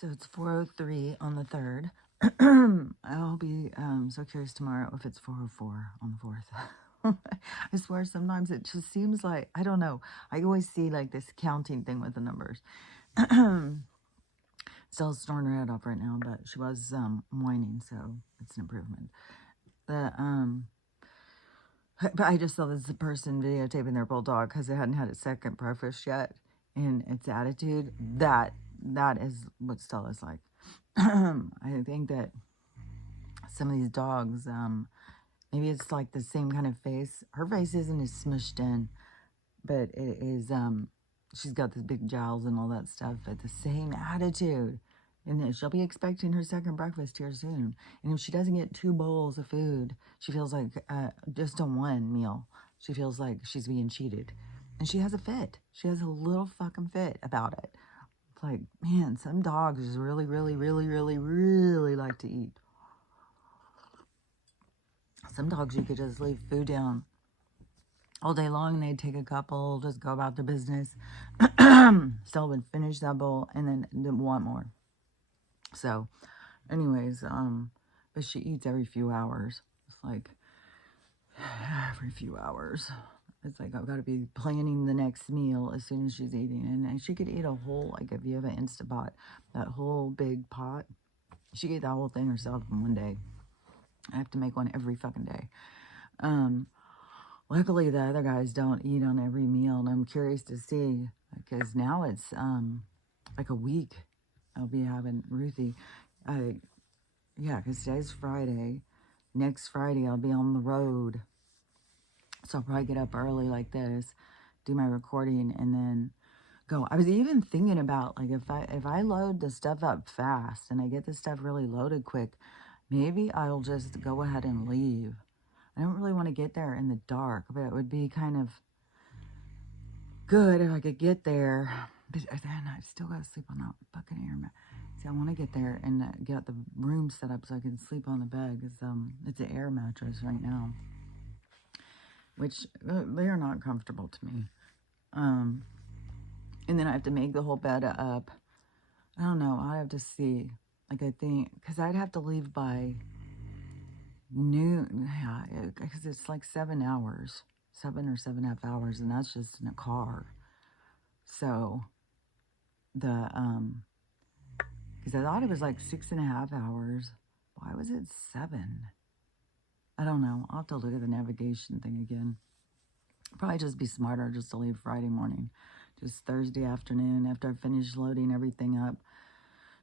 So it's 4:03 on the 3rd. I'll be so curious tomorrow if it's 4:04 on the 4th. I swear sometimes it just seems like, I don't know. I always see like this counting thing with the numbers. Still snoring her head off right now, but she was whining, so it's an improvement. The But I just saw this person videotaping their bulldog because it hadn't had its second breakfast yet, and its attitude, that is what Stella's like. I think that some of these dogs, maybe it's like the same kind of face. Her face isn't as smushed in, but it is, she's got the big jowls and all that stuff, but the same attitude. And then she'll be expecting her second breakfast here soon. And if she doesn't get 2 bowls of food, she feels like just a one meal. She feels like she's being cheated. And she has a fit. She has a little fucking fit about it. It's like, man, some dogs just really, really, really, really, really like to eat. Some dogs you could just leave food down all day long and they'd take a couple, just go about their business. Still would finish that bowl and then didn't want more. So, anyways, but she eats every few hours. It's like every few hours. It's like I've got to be planning the next meal as soon as she's eating. And she could eat a whole, like if you have an Instapot, that whole big pot, she could eat that whole thing herself in one day. I have to make one every fucking day. Luckily, the other guys don't eat on every meal, and I'm curious to see, because now it's like a week I'll be having Ruthie. Yeah, because today's Friday. Next Friday, I'll be on the road. So I'll probably get up early like this, do my recording, and then go. I was even thinking about, like, if I load the stuff up fast and I get the stuff really loaded quick, maybe I'll just go ahead and leave. I don't really want to get there in the dark, but it would be kind of good if I could get there. But then I've still got to sleep on that fucking air mat. See, I want to get there and get the room set up so I can sleep on the bed because it's an air mattress right now, which they are not comfortable to me. And then I have to make the whole bed up. I don't know. I have to see. Like, I think, because I'd have to leave by noon. Yeah, because it's like 7 hours, 7 or 7.5 hours, and that's just in a car. So the because I thought it was like 6.5 hours. Why was it 7? I don't know. I'll have to look at the navigation thing again. Probably just be smarter just to leave Friday morning, just Thursday afternoon after I finish loading everything up.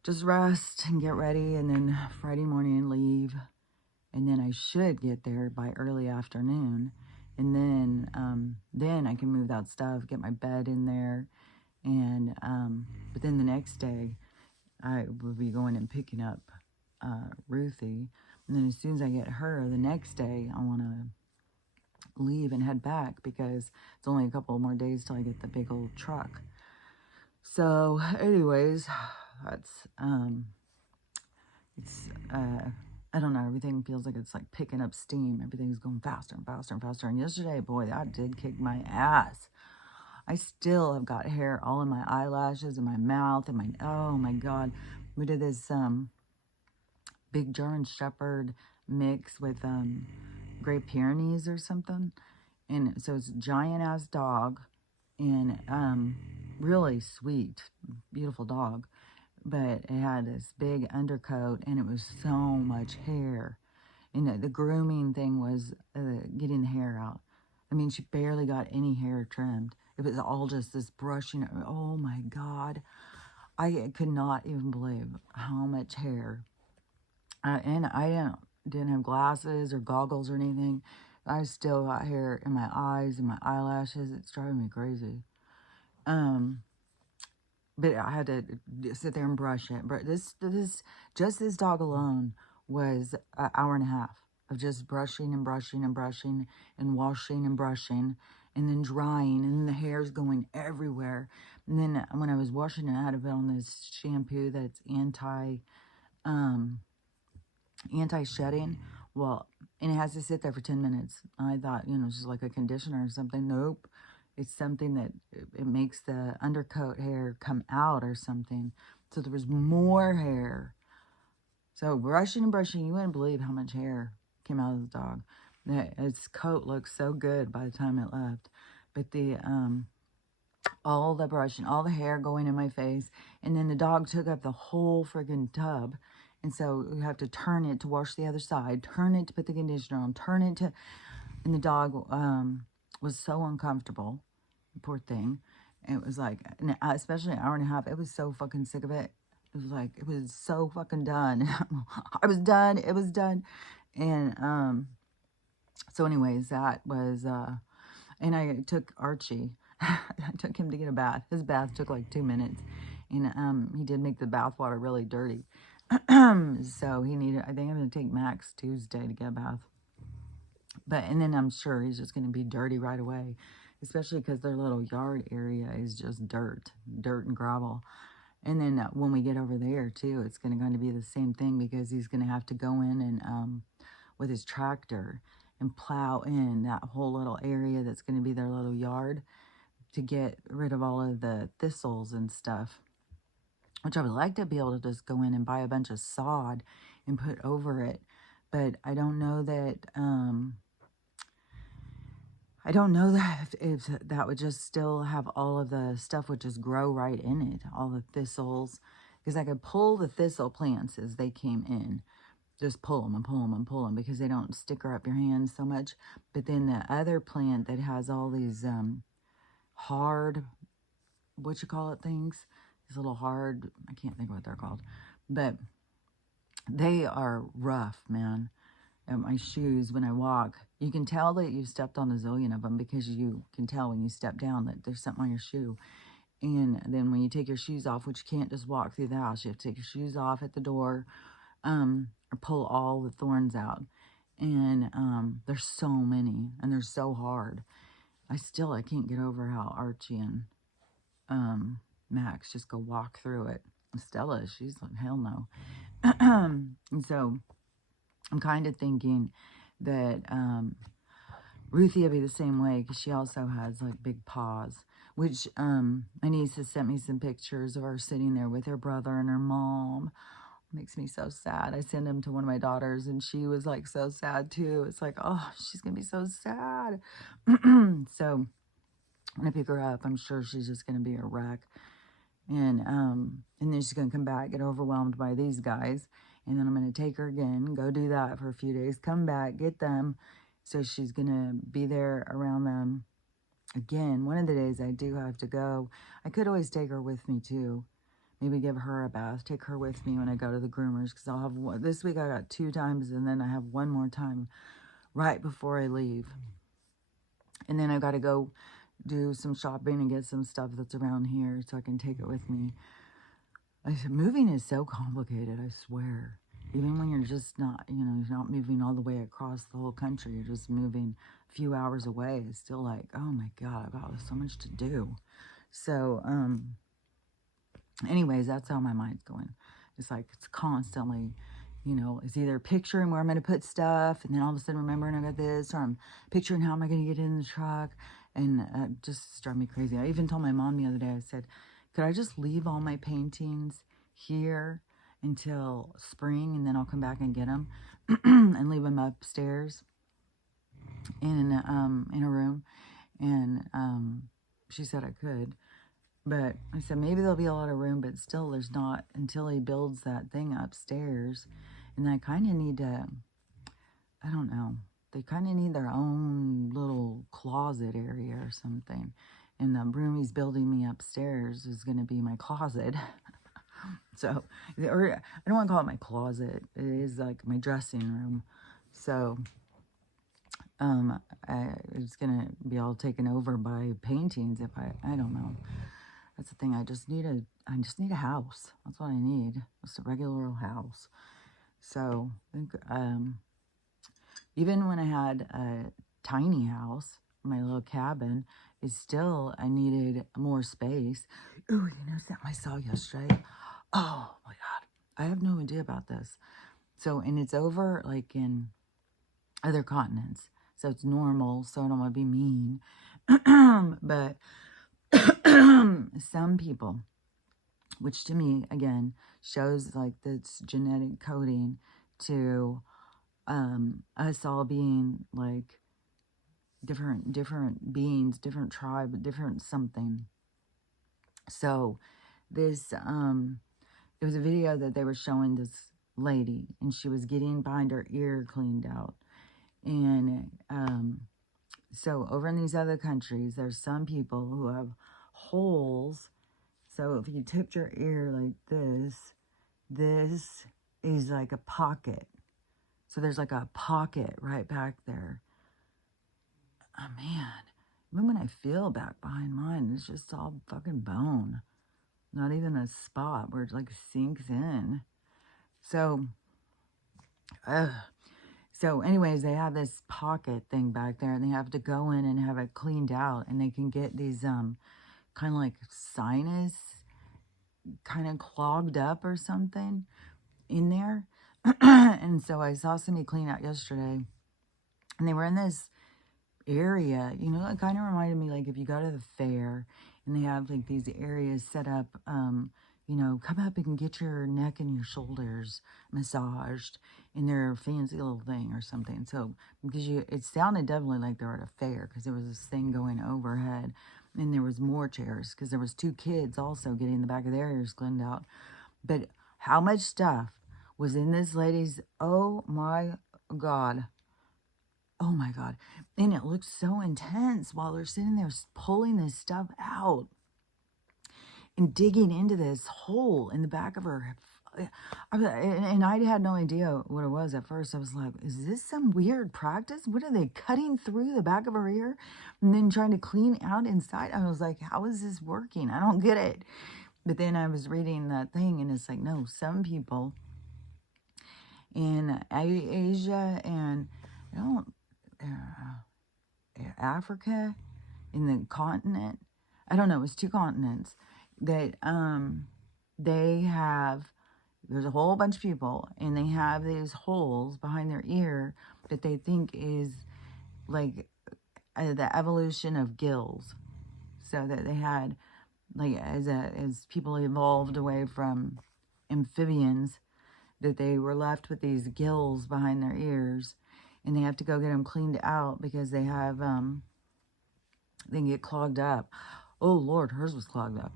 Just rest and get ready, and then Friday morning leave, and then I should get there by early afternoon, and then I can move that stuff, get my bed in there, and but then the next day I will be going and picking up Ruthie, and then as soon as I get her the next day, I want to leave and head back because it's only a couple more days till I get the big old truck. So anyways, that's it's I don't know, everything feels like it's like picking up steam. Everything's going faster and faster and faster. And yesterday, boy, that did kick my ass. I still have got hair all in my eyelashes and my mouth and my, oh my God. We did this big German Shepherd mix with Great Pyrenees or something. And so it's a giant ass dog and really sweet, beautiful dog. But it had this big undercoat and it was so much hair. And the grooming thing was getting the hair out. I mean, she barely got any hair trimmed. It was all just this brushing. Oh my God. I could not even believe how much hair. And I didn't have glasses or goggles or anything. I still got hair in my eyes and my eyelashes. It's driving me crazy. But I had to sit there and brush it. But this dog alone was an hour and a half of just brushing and brushing and brushing and washing and brushing and then drying and then the hair's going everywhere. And then when I was washing it, I had to put on this shampoo that's anti-shedding. Well, and it has to sit there for 10 minutes. I thought, it's just like a conditioner or something. Nope. It's something that it makes the undercoat hair come out or something. So there was more hair. So brushing and brushing, you wouldn't believe how much hair came out of the dog. Its coat looked so good by the time it left. But the all the brushing, all the hair going in my face, and then the dog took up the whole friggin' tub. And so you have to turn it to wash the other side, turn it to put the conditioner on, turn it to, and the dog was so uncomfortable, poor thing. It was like, especially an hour and a half, it was so fucking sick of it. It was like, it was so fucking done. I was done. It was done. And so anyways, that was, and I took Archie. I took him to get a bath. His bath took like 2 minutes. And he did make the bath water really dirty. So he needed, I think I'm going to take Max Tuesday to get a bath. And then I'm sure he's just going to be dirty right away. Especially because their little yard area is just dirt and gravel. And then when we get over there too, it's going to be the same thing, because he's going to have to go in and with his tractor and plow in that whole little area that's going to be their little yard to get rid of all of the thistles and stuff. Which I would like to be able to just go in and buy a bunch of sod and put over it. But I don't know that, if that would just still have all of the stuff would just grow right in it, all the thistles. Because I could pull the thistle plants as they came in. Just pull them and pull them and pull them, because they don't sticker up your hands so much. But then the other plant that has all these hard, things, these little hard, I can't think of what they're called. But they are rough, man. And my shoes, when I walk, you can tell that you've stepped on a zillion of them, because you can tell when you step down that there's something on your shoe. And then when you take your shoes off, which you can't just walk through the house, you have to take your shoes off at the door, or pull all the thorns out. And there's so many, and they're so hard. I can't get over how Archie and Max just go walk through it. Stella, she's like, hell no. And so I'm kind of thinking that Ruthie will be the same way, because she also has like big paws, which my niece has sent me some pictures of her sitting there with her brother and her mom. Makes me so sad. I sent them to one of my daughters, and she was like so sad too. It's like, oh, she's gonna be so sad. So when I pick her up, I'm sure she's just gonna be a wreck. And then she's gonna come back, get overwhelmed by these guys, and then I'm gonna take her again, go do that for a few days, come back, get them. So she's gonna be there around them again. One of the days I do have to go. I could always take her with me too. Maybe give her a bath, take her with me when I go to the groomers, because I'll have one. This week I got 2 times, and then I have one more time right before I leave. And then I got to go do some shopping and get some stuff that's around here so I can take it with me. Moving is so complicated, I swear. Even when you're just not, you're not moving all the way across the whole country. You're just moving a few hours away. It's still like, oh my God, I've got so much to do. So, anyways, that's how my mind's going. It's like, it's constantly, it's either picturing where I'm going to put stuff, and then all of a sudden remembering I got this, or I'm picturing how am I going to get in the truck, and just drive me crazy. I even told my mom the other day, I said, could I just leave all my paintings here until spring, and then I'll come back and get them, and leave them upstairs in a room? And she said I could. But I said, maybe there'll be a lot of room, but still there's not until he builds that thing upstairs. And I kind of need to, I don't know, they kind of need their own little closet area or something. And the room he's building me upstairs is going to be my closet. So, or I don't want to call it my closet. It is like my dressing room. So, it's going to be all taken over by paintings if I don't know. That's the thing. I just need a house. That's what I need. Just a regular old house. So, I think, even when I had a tiny house, my little cabin, I needed more space. Oh, something I saw yesterday? Oh my God. I have no idea about this. So, and it's over like in other continents. So it's normal. So I don't want to be mean. But some people which to me, again, shows like this genetic coding to us all being like different beings, different tribe, different something. So this it was a video that they were showing this lady, and she was getting behind her ear cleaned out. And so over in these other countries, there's some people who have holes. So if you tipped your ear like this is like a pocket. So there's like a pocket right back there. Oh man, even when I feel back behind mine, it's just all fucking bone. Not even a spot where it like sinks in. So, so anyways, they have this pocket thing back there, and they have to go in and have it cleaned out, and they can get these kind of like sinus kind of clogged up or something in there. And so I saw somebody clean out yesterday, and they were in this area, you know, it kind of reminded me like if you go to the fair and they have like these areas set up, you know, come up and get your neck and your shoulders massaged in their fancy little thing or something. So because it sounded definitely like they were at a fair, because there was this thing going overhead, and there was more chairs because there was 2 kids also getting the back of their ears cleaned out. But how much stuff was in this lady's, oh my God. Oh my God. And it looked so intense while they're sitting there pulling this stuff out and digging into this hole in the back of her. And I had no idea what it was at first. I was like, is this some weird practice? What are they cutting through the back of her ear and then trying to clean out inside? I was like, how is this working? I don't get it. But then I was reading that thing, and it's like, no, some people in Asia and I don't Africa, in the continent, I don't know, it was 2 continents, that they have, there's a whole bunch of people, and they have these holes behind their ear that they think is like the evolution of gills. So that they had, like, as people evolved away from amphibians, that they were left with these gills behind their ears, and they have to go get them cleaned out because they have, they can get clogged up. Oh, Lord, hers was clogged up.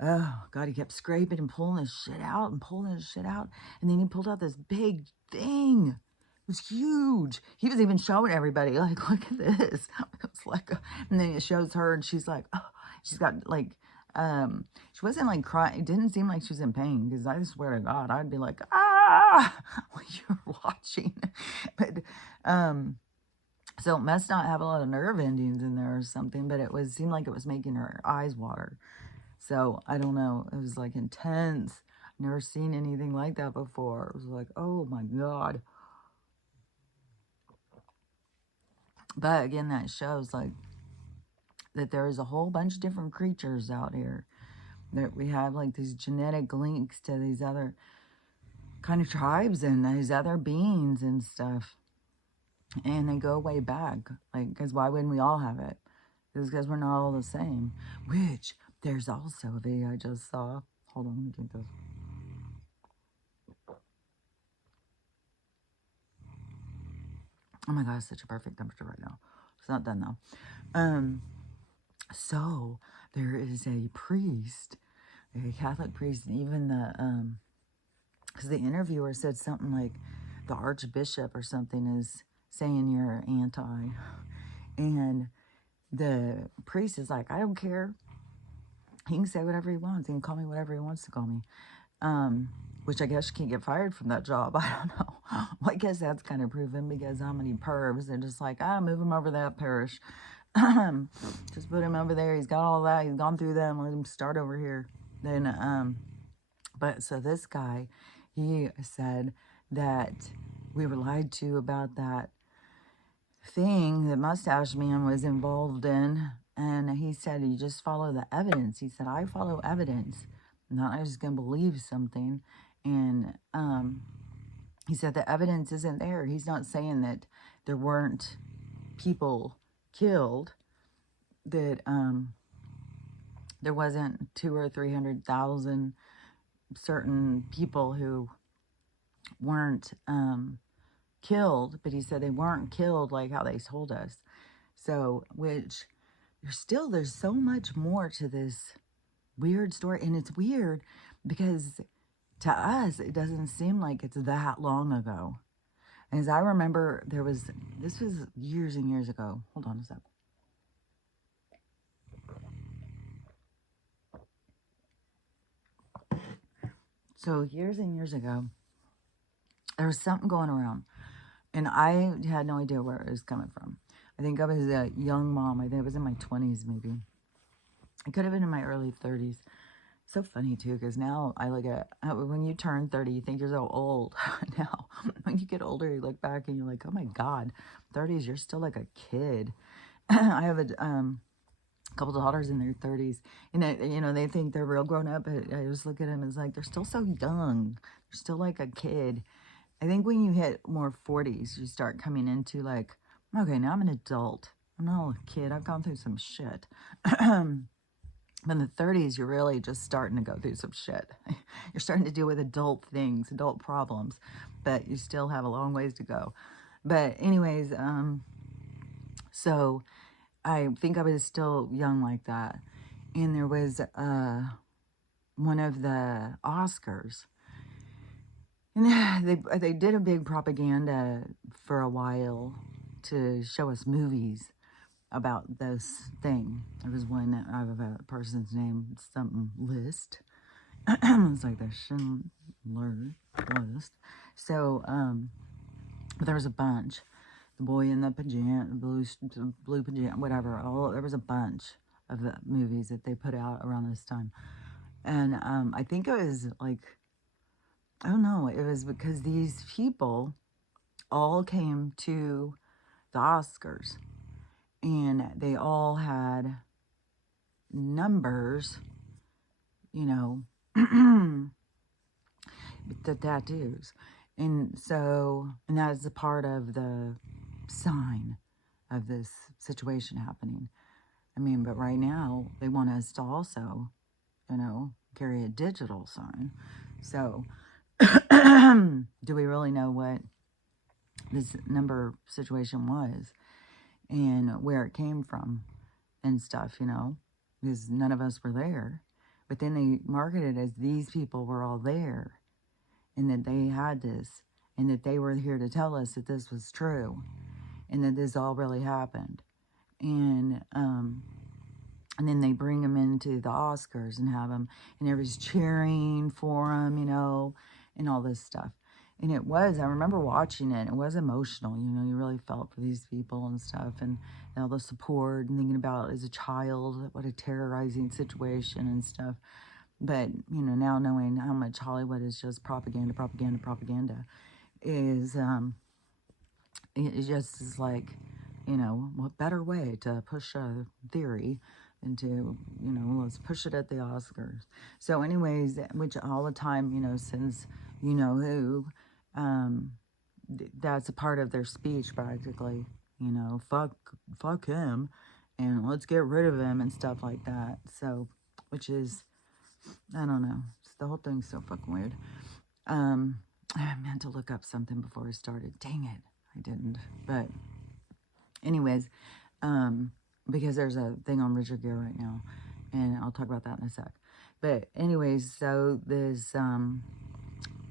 Oh, God, he kept scraping and pulling this shit out and pulling this shit out. And then he pulled out this big thing. It was huge. He was even showing everybody, like, look at this. It was like, and then it shows her, and she's like, oh, she's got, like, she wasn't, like, crying. It didn't seem like she was in pain, because I swear to God, I'd be like, ah, when you were watching. But, so it must not have a lot of nerve endings in there or something, but seemed like it was making her eyes water. So I don't know. It was like intense. Never seen anything like that before. It was like, oh my God. But again, that shows like that there is a whole bunch of different creatures out here. That we have like these genetic links to these other kind of tribes and these other beings and stuff. And they go way back. Like, because why wouldn't we all have it? It's because we're not all the same. Which, there's also a video I just saw. Hold on, let me drink this. Oh my God, it's such a perfect temperature right now. It's not done though. So there is a priest, a Catholic priest, and even the, because the interviewer said something like the archbishop or something is saying you're anti. And the priest is like, I don't care. He can say whatever he wants. He can call me whatever he wants to call me. Which I guess you can't get fired from that job. I don't know. Well, I guess that's kind of proven, because how many pervs, they're just like, move him over that parish. Just put him over there. He's got all that. He's gone through that. Let him start over here. Then, but so this guy, he said that we were lied to about that thing that Mustache Man was involved in. And he said, you just follow the evidence. He said, I follow evidence. I'm not just going to believe something. And he said the evidence isn't there. He's not saying that there weren't people killed, that there wasn't 200,000 or 300,000 certain people who weren't killed, but he said they weren't killed like how they told us. So, which there's so much more to this weird story. And it's weird because to us, it doesn't seem like it's that long ago. As I remember, this was years and years ago. Hold on a sec. So years and years ago, there was something going around, and I had no idea where it was coming from. I think I was a young mom. I think I was in my 20s, maybe. I could have been in my early 30s. So funny, too, because now I look at, when you turn 30, you think you're so old. Now, when you get older, you look back and you're like, oh my God, 30s, you're still like a kid. I have a couple daughters in their 30s, and they think they're real grown up, but I just look at them and it's like, they're still so young. They're still like a kid. I think when you hit more 40s, you start coming into like, okay, now I'm an adult. I'm not a kid. I've gone through some shit. But in the 30s, you're really just starting to go through some shit. You're starting to deal with adult things, adult problems, but you still have a long ways to go. But anyways, so I think I was still young like that. And there was one of the Oscars. And they did a big propaganda for a while to show us movies about this thing. There was one of a person's name, something List. It's like the Schindler List. So, but there was a bunch. The Boy in the Pajama, blue pajama, whatever. There was a bunch of the movies that they put out around this time. And I think it was like, I don't know, it was because these people all came to the Oscars. And they all had numbers, the tattoos. And so, and that is a part of the sign of this situation happening. I mean, but right now, they want us to also, carry a digital sign. So, do we really know what this number situation was? And where it came from and stuff, because none of us were there. But then they marketed as these people were all there and that they had this and that they were here to tell us that this was true and that this all really happened. And then they bring them into the Oscars and have them, and everybody's cheering for them, and all this stuff. And I remember watching it. It was emotional, you really felt for these people and stuff, and all the support, and thinking about as a child, what a terrorizing situation and stuff. But, now knowing how much Hollywood is just propaganda, is, it just is like, what better way to push a theory into, let's push it at the Oscars. So anyways, which all the time, since who, that's a part of their speech practically, fuck him and let's get rid of him and stuff like that. So, which is, I don't know, the whole thing's so fucking weird. I meant to look up something before I started. Dang it, I didn't. But anyways, because there's a thing on Richard Gere right now, and I'll talk about that in a sec. But anyways, so this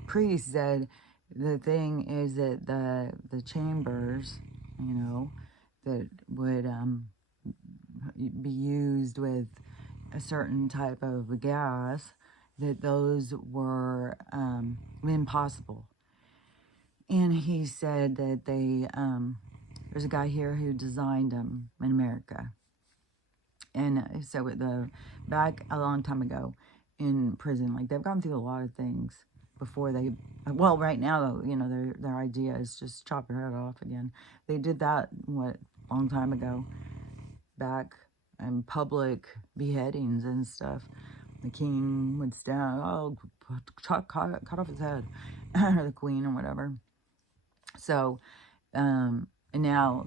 priest said the thing is that the chambers, that would be used with a certain type of gas, that those were impossible. And he said that there's a guy here who designed them in America. And so back a long time ago in prison, like they've gone through a lot of things before right now though, their idea is just chop your head off again. They did that, a long time ago, back in public beheadings and stuff. The king would stand, cut off his head, or the queen or whatever. So, and now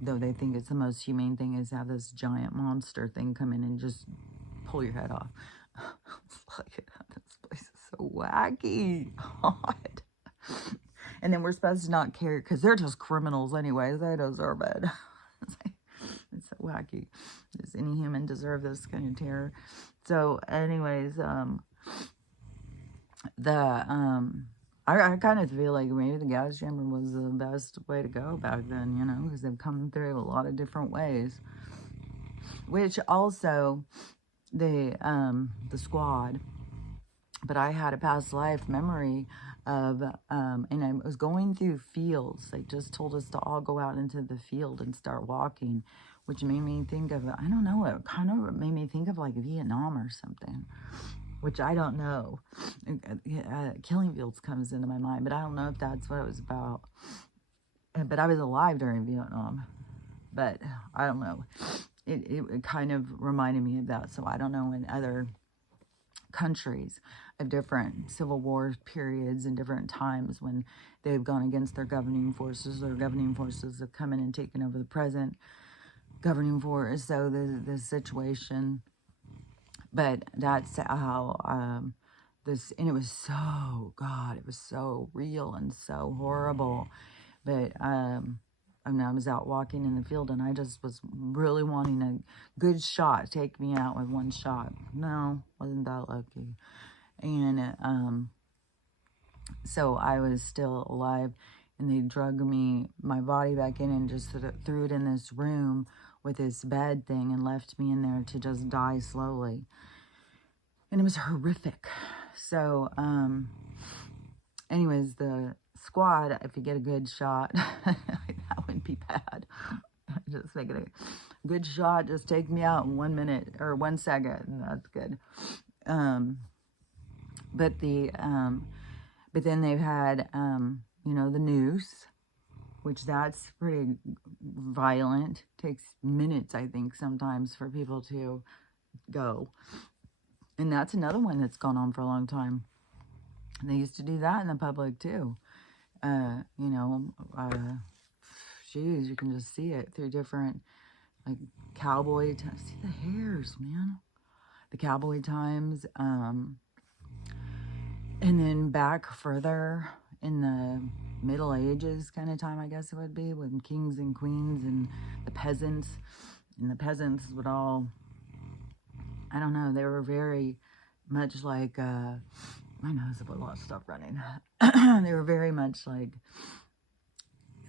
though they think it's the most humane thing is to have this giant monster thing come in and just pull your head off. It's like, this place is so wacky. God. And then we're supposed to not care because they're just criminals anyway. They deserve it. It's so wacky. Does any human deserve this kind of terror? So, anyways, I kind of feel like maybe the gas chamber was the best way to go back then, you know, because they've come through a lot of different ways. Which also, the squad, but I had a past life memory of, and I was going through fields. They just told us to all go out into the field and start walking, which made me think of, I don't know, it kind of made me think of like Vietnam or something, which I don't know. Killing Fields comes into my mind, but I don't know if that's what it was about. But I was alive during Vietnam, but I don't know. It kind of reminded me of that. So I don't know in other countries of different civil war periods and different times when they've gone against their governing forces, or governing forces have come in and taken over the present governing force. So the situation, but that's how this, and it was so, God, it was so real and so horrible. But I mean, I was out walking in the field and I just was really wanting a good shot, take me out with one shot. No, wasn't that lucky. And so I was still alive, and they drug my body back in and just sort of threw it in this room with this bed thing and left me in there to just die slowly. And it was horrific. So, anyways, the squad, if you get a good shot, that wouldn't be bad. Just make it a good shot, just take me out in 1 minute or 1 second, and that's good. But then they've had, you know, the noose, which that's pretty violent. Takes minutes, I think, sometimes for people to go. And that's another one that's gone on for a long time. And they used to do that in the public too. You know, geez, you can just see it through different, like, cowboy times. See the hairs, man. The cowboy times. And then back further in the Middle Ages kind of time, I guess it would be, when kings and queens and the peasants. And the peasants would all, I don't know, they were very much like, my nose have a lot of stuff running. They were very much like,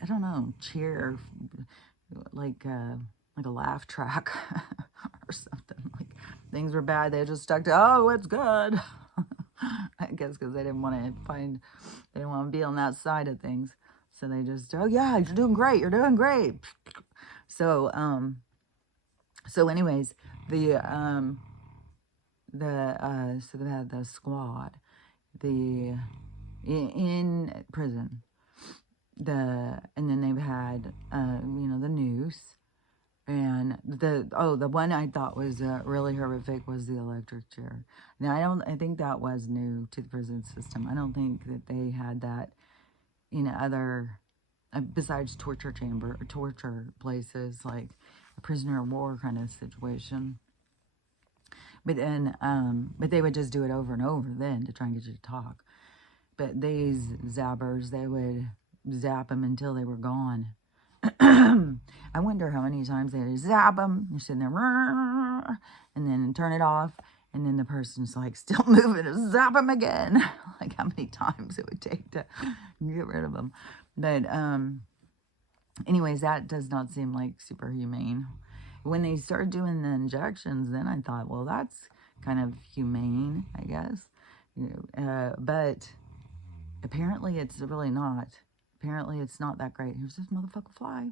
I don't know, cheer, like a laugh track or something. Like, things were bad, they just stuck to, oh, it's good. I guess because they didn't want to be on that side of things. So they just, oh yeah, you're doing great, you're doing great. So, so anyways, so they had the squad, in prison, and then they've had, you know, the noose, and the one I thought was really horrific was the electric chair. Now I think that was new to the prison system. I don't think that they had that in other, besides torture chamber or torture places, like a prisoner of war kind of situation. But then, but they would just do it over and over then to try and get you to talk. But these zappers, they would zap them until they were gone. I wonder how many times they would zap them. You're sitting there, and then turn it off, and then the person's like still moving, and zap them again. Like how many times it would take to get rid of them. But anyways, that does not seem like super humane. When they started doing the injections, then I thought, well, that's kind of humane, I guess. But apparently it's really not. Apparently it's not that great. Here's this motherfucker fly.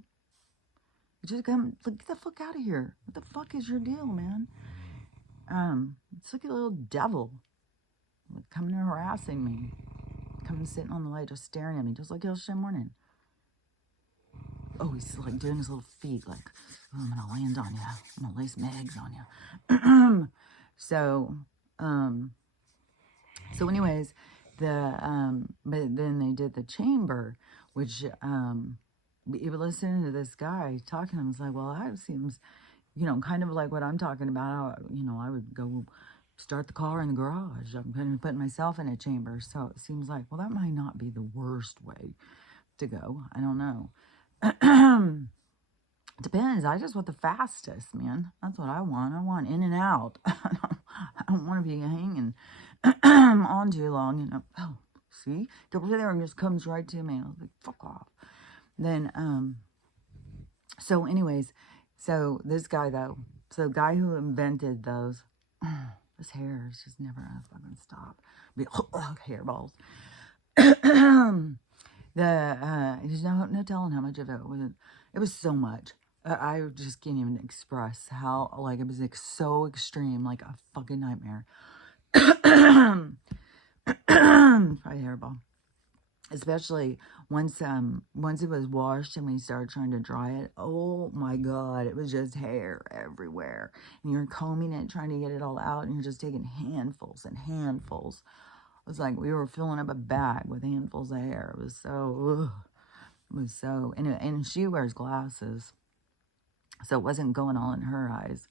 You just come, look, get the fuck out of here. What the fuck is your deal, man? It's like a little devil coming and harassing me. Coming sitting on the light, just staring at me, just like yesterday morning. Oh, he's like doing his little feet, like, oh, I'm gonna land on you. I'm gonna lay some eggs on you. So anyways, but then they did the chamber, which, you were listening to this guy talking, I was like, well, that seems you know, kind of like what I'm talking about. You know, I would go start the car in the garage. I'm kind of putting myself in a chamber. So it seems like, well, that might not be the worst way to go. I don't know. Depends. I just want the fastest, man. That's what I want. I want in and out. I don't want to be hanging on too long. You know. Oh, see? Get over there and just comes right to me. I was like, fuck off. Then, so anyways, so this guy though, so the guy who invented those, his hair is just never gonna fucking stop. Be hairballs. There's no telling how much of it was. It was so much. I just can't even express how, like, it was like so extreme, like a fucking nightmare. Probably hairball. Especially once it was washed and we started trying to dry it. Oh my god, it was just hair everywhere. And you're combing it, trying to get it all out, and you're just taking handfuls and handfuls. It was like we were filling up a bag with handfuls of hair. It was so, ugh. It was so, and she wears glasses, so it wasn't going all in her eyes.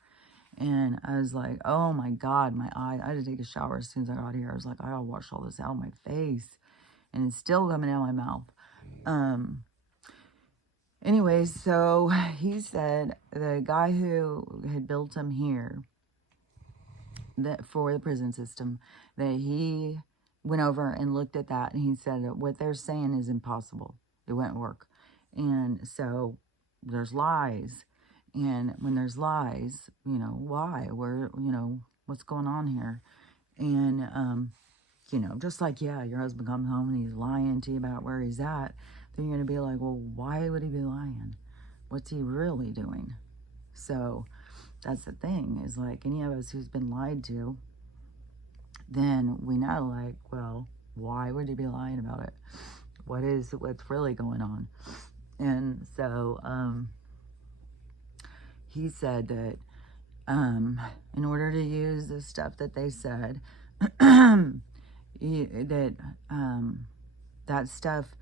And I was like, oh my god, my eye. I had to take a shower as soon as I got here. I was like, I gotta wash all this out of my face. And it's still coming out of my mouth. Anyways, so he said the guy who had built him here, that for the prison system, that he went over and looked at that, and he said that what they're saying is impossible. It won't work. And so there's lies. And when there's lies, you know, why? Where, you know, what's going on here? And, you know, just like, yeah, your husband comes home and he's lying to you about where he's at, then you're going to be like, well, why would he be lying? What's he really doing? So that's the thing, is like any of us who's been lied to, then we know, like, well, why would he be lying about it? What's really going on? And so he said that in order to use the stuff that they said, that stuff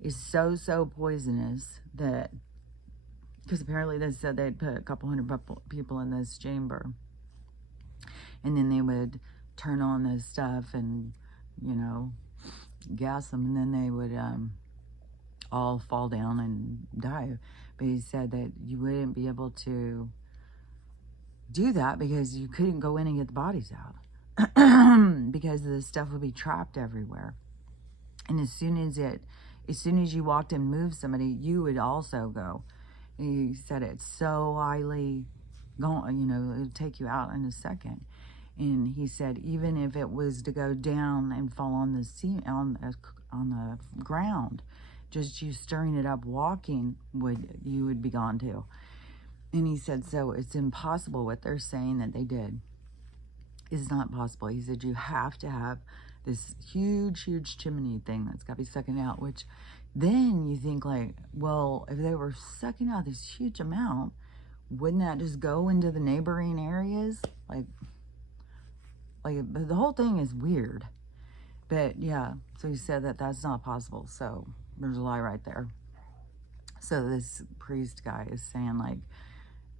is so poisonous that, because apparently they said they'd put a couple hundred people in this chamber, and then they would turn on this stuff and, you know, gas them, and then they would all fall down and die. But he said that you wouldn't be able to do that because you couldn't go in and get the bodies out because the stuff would be trapped everywhere. And as soon as you walked and moved somebody, you would also go. He said it's so highly going, you know, it would take you out in a second. And he said even if it was to go down and fall on the ground, just you stirring it up, walking, you would be gone too. And he said, so it's impossible. What they're saying that they did is not possible. He said you have to have this huge chimney thing that's got to be sucking out, which then you think like, well, if they were sucking out this huge amount, wouldn't that just go into the neighboring areas? Like the whole thing is weird. But yeah, so he said that that's not possible. So there's a lie right there. So this priest guy is saying, like,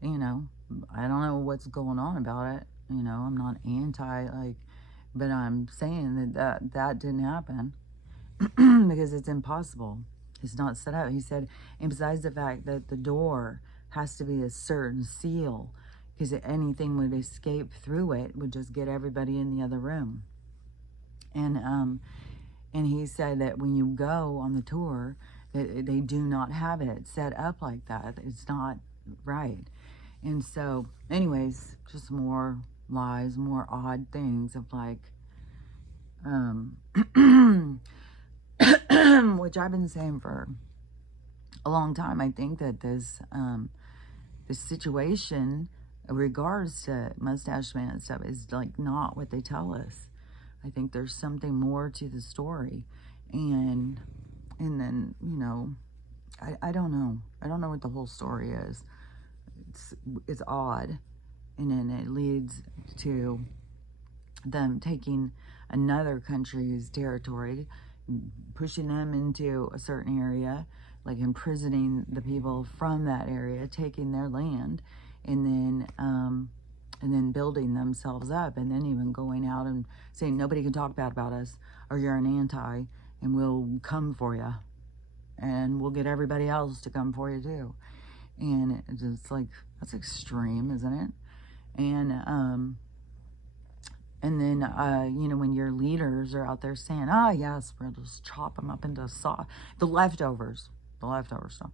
you know, I don't know what's going on about it. You know, I'm not anti, like, but I'm saying that didn't happen because it's impossible. It's not set up. He said, and besides the fact that the door has to be a certain seal, because anything would escape through it would just get everybody in the other room. And he said that when you go on the tour, that they do not have it set up like that. It's not right. And so, anyways, just more lies, more odd things of like, which I've been saying for a long time. I think that this situation in regards to Mustache Man and stuff is like not what they tell us. I think there's something more to the story. And then, you know, I don't know. I don't know what the whole story is. It's odd. And then it leads to them taking another country's territory, pushing them into a certain area, like imprisoning the people from that area, taking their land, And then building themselves up, and then even going out and saying nobody can talk bad about us, or you're an anti, and we'll come for you, and we'll get everybody else to come for you too. And it's like, that's extreme, isn't it? And then, you know, when your leaders are out there saying, ah, yes, we'll just chop them up into the leftovers, so,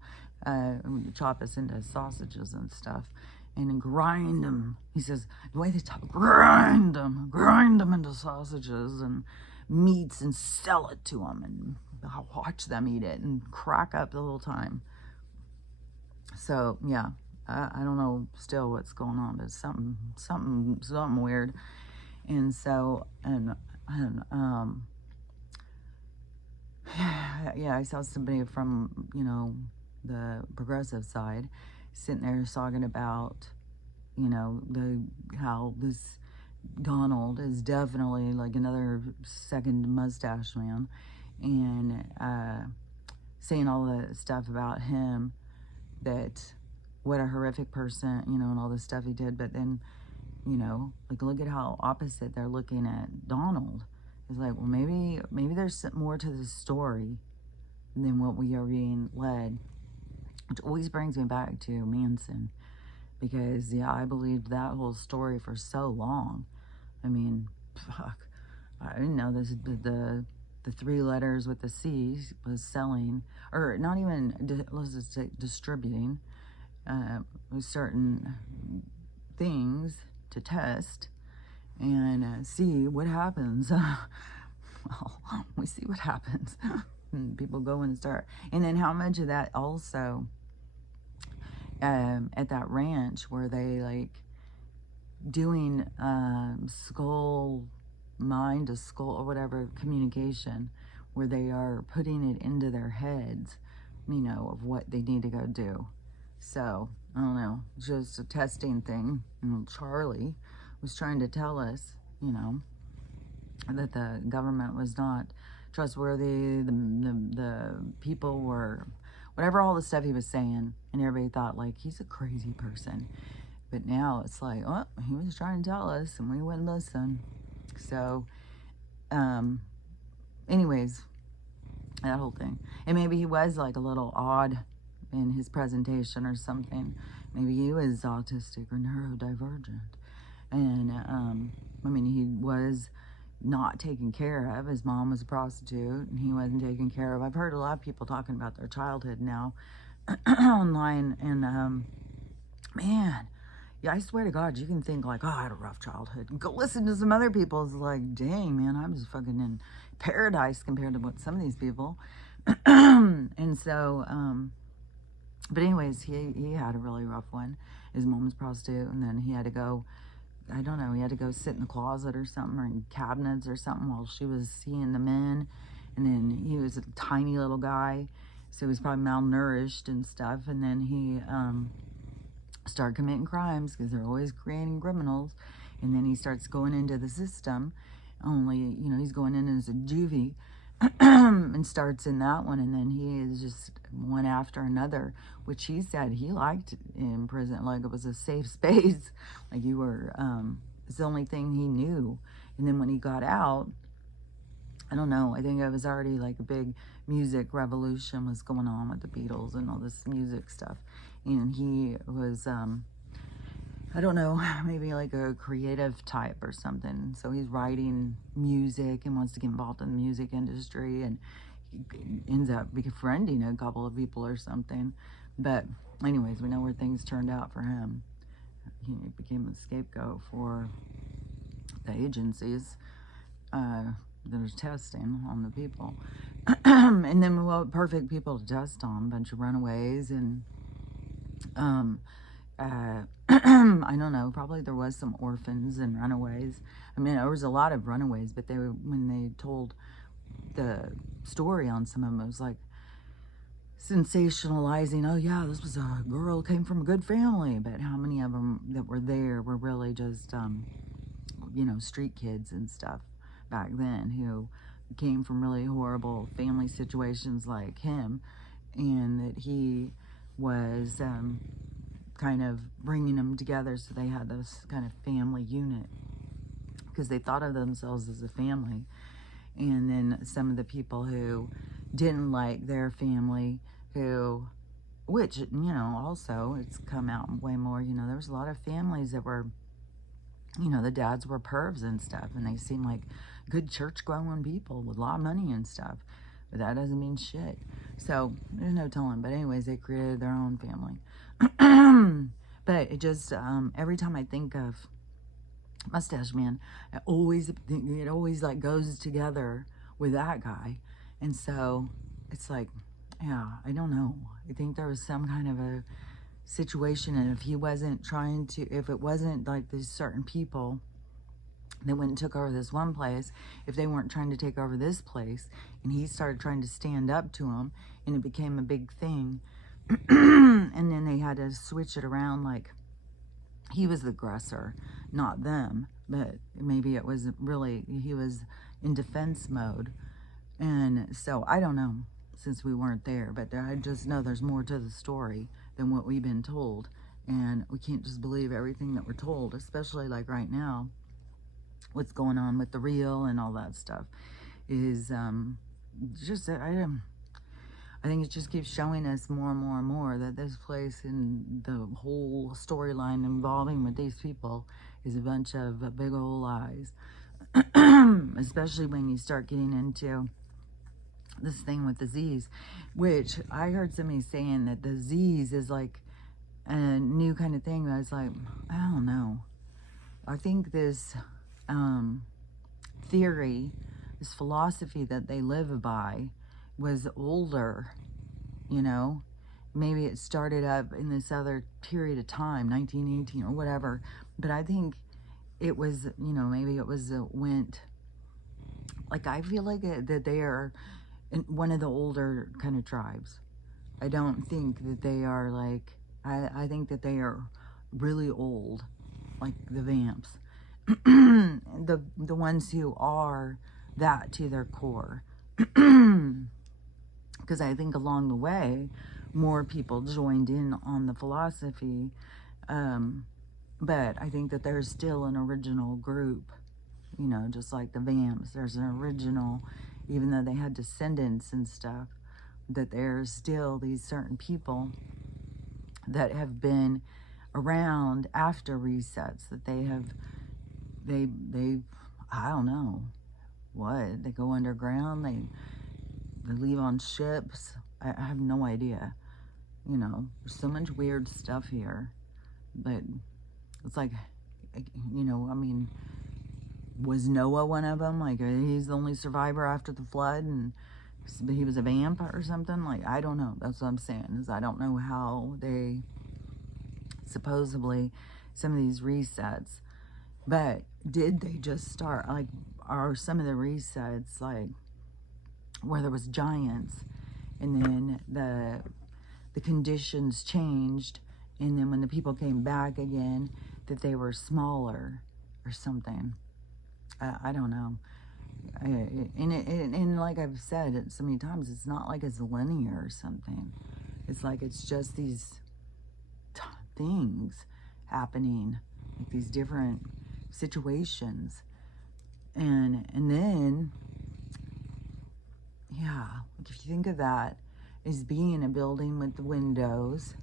chop us into sausages and stuff, and grind them. He says, the way they talk, grind them into sausages and meats and sell it to them, and I'll watch them eat it and crack up the whole time. So, yeah, I don't know still what's going on, but something weird. And so, yeah, I saw somebody from, you know, the progressive side sitting there talking about, you know, how this Donald is definitely like another second mustache man, and saying all the stuff about him, that what a horrific person, you know, and all the stuff he did. But then, you know, like, look at how opposite they're looking at Donald. It's like, well, maybe there's more to the story than what we are being led, which always brings me back to Manson, because, yeah, I believed that whole story for so long. I mean, fuck, I didn't know this, the 3 letters with the C was selling, or not even, let's just say distributing certain things to test and see what happens. Well, we see what happens. And people go and start. And then how much of that also at that ranch where they like doing skull, mind to skull or whatever communication, where they are putting it into their heads, you know, of what they need to go do. So, I don't know, just a testing thing. And Charlie was trying to tell us, you know, that the government was not trustworthy, the people were, whatever, all the stuff he was saying, and everybody thought, like, he's a crazy person. But now it's like, oh, he was trying to tell us, and we wouldn't listen. So, anyways, that whole thing. And maybe he was, like, a little odd in his presentation or something. Maybe he was autistic or neurodivergent. And, I mean, he was not taken care of. His mom was a prostitute, and he wasn't taken care of. I've heard a lot of people talking about their childhood now online, and, man, yeah, I swear to God, you can think like, oh, I had a rough childhood. Go listen to some other people's, like, dang, man, I was fucking in paradise compared to what some of these people. And so, but anyways, he had a really rough one. His mom was a prostitute, and then he had to go, I don't know, he had to go sit in the closet or something, or in cabinets or something, while she was seeing the men. And then he was a tiny little guy, so he was probably malnourished and stuff. And then he started committing crimes, because they're always creating criminals. And then he starts going into the system, only, you know, he's going in as a juvie, and starts in that one. And then he is just one after another, which he said he liked in prison, like it was a safe space, like you were, it's the only thing he knew. And then when he got out, I don't know, I think it was already like a big music revolution was going on with the Beatles and all this music stuff. And he was, I don't know, maybe like a creative type or something. So he's writing music and wants to get involved in the music industry, and he ends up befriending a couple of people or something. But anyways, we know where things turned out for him. He became a scapegoat for the agencies that are testing on the people. And then, well, perfect people to test on, a bunch of runaways, and I don't know, probably there was some orphans and runaways. I mean, there was a lot of runaways, but when they told the story on some of them, it was like sensationalizing, oh yeah, this was a girl who came from a good family. But how many of them that were there were really just, you know, street kids and stuff back then, who came from really horrible family situations like him, and that he was kind of bringing them together so they had this kind of family unit, because they thought of themselves as a family. And then some of the people who didn't like their family, which, also it's come out way more, there was a lot of families that were, the dads were pervs and stuff, and they seemed like good church-going people with a lot of money and stuff, but that doesn't mean shit. So there's no telling. But anyways, they created their own family. But it just, every time I think of Mustache Man, it always like goes together with that guy. And so it's like, yeah, I don't know. I think there was some kind of a situation, and if it wasn't like these certain people that went and took over this one place, if they weren't trying to take over this place, and he started trying to stand up to them, and it became a big thing, and then they had to switch it around, like he was the aggressor, not them, but maybe it was really, he was in defense mode. And so I don't know, since we weren't there, but I just know there's more to the story than what we've been told, and we can't just believe everything that we're told, especially like right now, what's going on with the real and all that stuff is just, I think it just keeps showing us more and more and more that this place and the whole storyline involving with these people is a bunch of big old lies. Especially when you start getting into this thing with the Z's, which I heard somebody saying that the Z's is like a new kind of thing. But I was like, I don't know. I think this theory, this philosophy that they live by was older, maybe it started up in this other period of time, 1918 or whatever, but I think it was, maybe it was, like, I feel like that they are one of the older kind of tribes. I don't think that they are like, I think that they are really old, like the Vamps. the ones who are that to their core. Because I think along the way, more people joined in on the philosophy. But I think that there's still an original group, just like the Vamps. There's an original, even though they had descendants and stuff, that there's still these certain people that have been around after resets, that they I don't know what, they go underground, they leave on ships. I have no idea. There's so much weird stuff here, but it's like, I mean, was Noah one of them? Like, he's the only survivor after the flood, and he was a vamp or something? Like, I don't know. That's what I'm saying, is I don't know how they, supposedly, some of these resets, but did they just start, like, are some of the resets, like, where there was giants, and then the conditions changed, and then when the people came back again, that they were smaller or something. I don't know. And like I've said it so many times, it's not like it's linear or something. It's like it's just these things happening, like these different situations, and then, yeah, like if you think of that as being a building with the windows,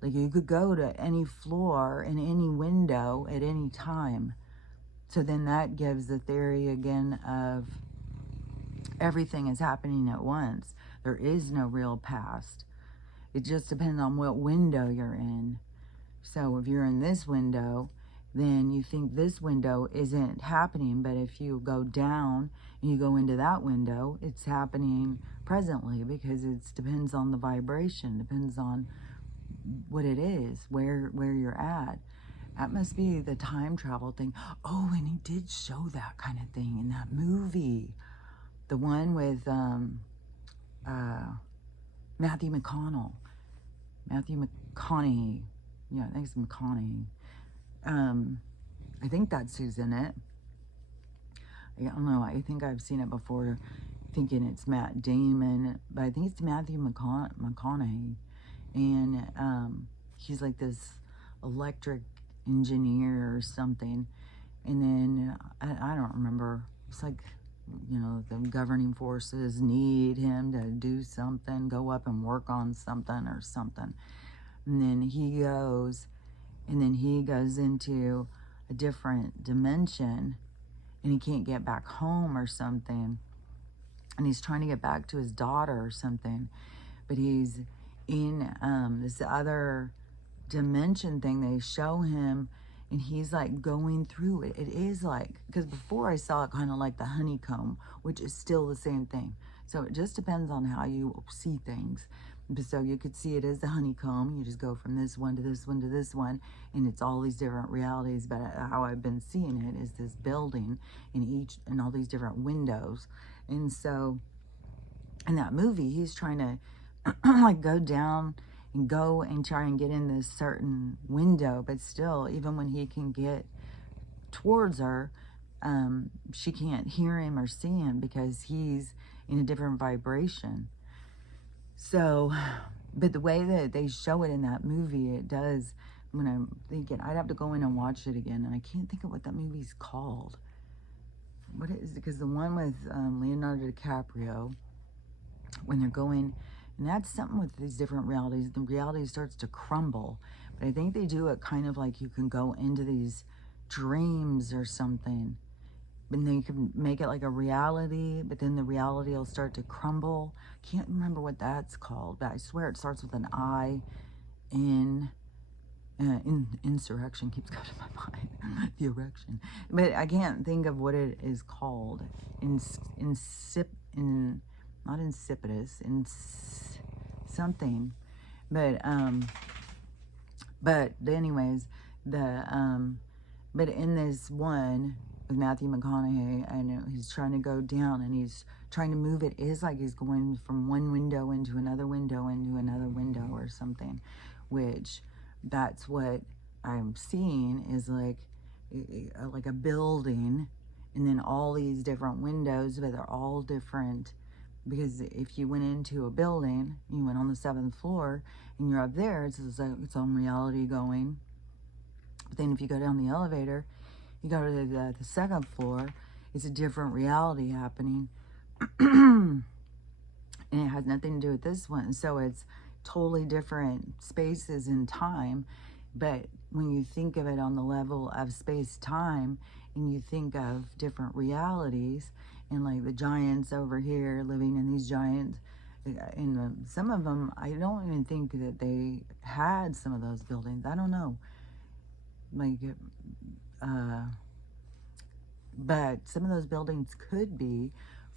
like you could go to any floor and any window at any time. So then that gives the theory again of everything is happening at once. There is no real past. It just depends on what window you're in. So if you're in this window, then you think this window isn't happening. But if you go down and you go into that window, it's happening presently, because it depends on the vibration, depends on what it is, where you're at. That must be the time travel thing. Oh, and he did show that kind of thing in that movie. The one with Matthew McConaughey. Yeah, I think it's McConaughey. I think that's who's in it. I don't know. I think I've seen it before, thinking it's Matt Damon, but I think it's Matthew McConaughey. And he's like this electric engineer or something. And then I don't remember. It's like, you know, the governing forces need him to do something, go up and work on something or something. And then he goes, and then he goes into a different dimension, and he can't get back home or something. And he's trying to get back to his daughter or something. But he's in this other dimension thing they show him, and he's like going through it. It is like, because before I saw it kind of like the honeycomb, which is still the same thing. So it just depends on how you see things. So you could see it as the honeycomb. You just go from this one to this one to this one, and it's all these different realities. But how I've been seeing it is this building and all these different windows. And so in that movie, he's trying to like go down and go and try and get in this certain window, but still, even when he can get towards her, she can't hear him or see him because he's in a different vibration. So, but the way that they show it in that movie, it does, when I'm thinking, I'd have to go in and watch it again, and I can't think of what that movie's called. What is it? Because the one with Leonardo DiCaprio, when they're going, and that's something with these different realities, the reality starts to crumble. But I think they do it kind of like you can go into these dreams or something, and then you can make it like a reality, but then the reality will start to crumble. Can't remember what that's called, but I swear it starts with an I. Insurrection keeps going to my mind. The erection, but I can't think of what it is called. Not insipidus, something, but anyways, but in this one with Matthew McConaughey, I know he's trying to go down and he's trying to move it. It is like he's going from one window into another window into another window or something, which that's what I'm seeing is like a building, and then all these different windows, but they're all different. Because if you went into a building, you went on the 7th floor, and you're up there, it's its own reality going. But then if you go down the elevator, you go to the 2nd floor, it's a different reality happening. And it has nothing to do with this one. So it's totally different spaces and time. But when you think of it on the level of space-time, and you think of different realities, and like the giants over here living in these giants, some of them, I don't even think that they had some of those buildings. I don't know. Like, but some of those buildings could be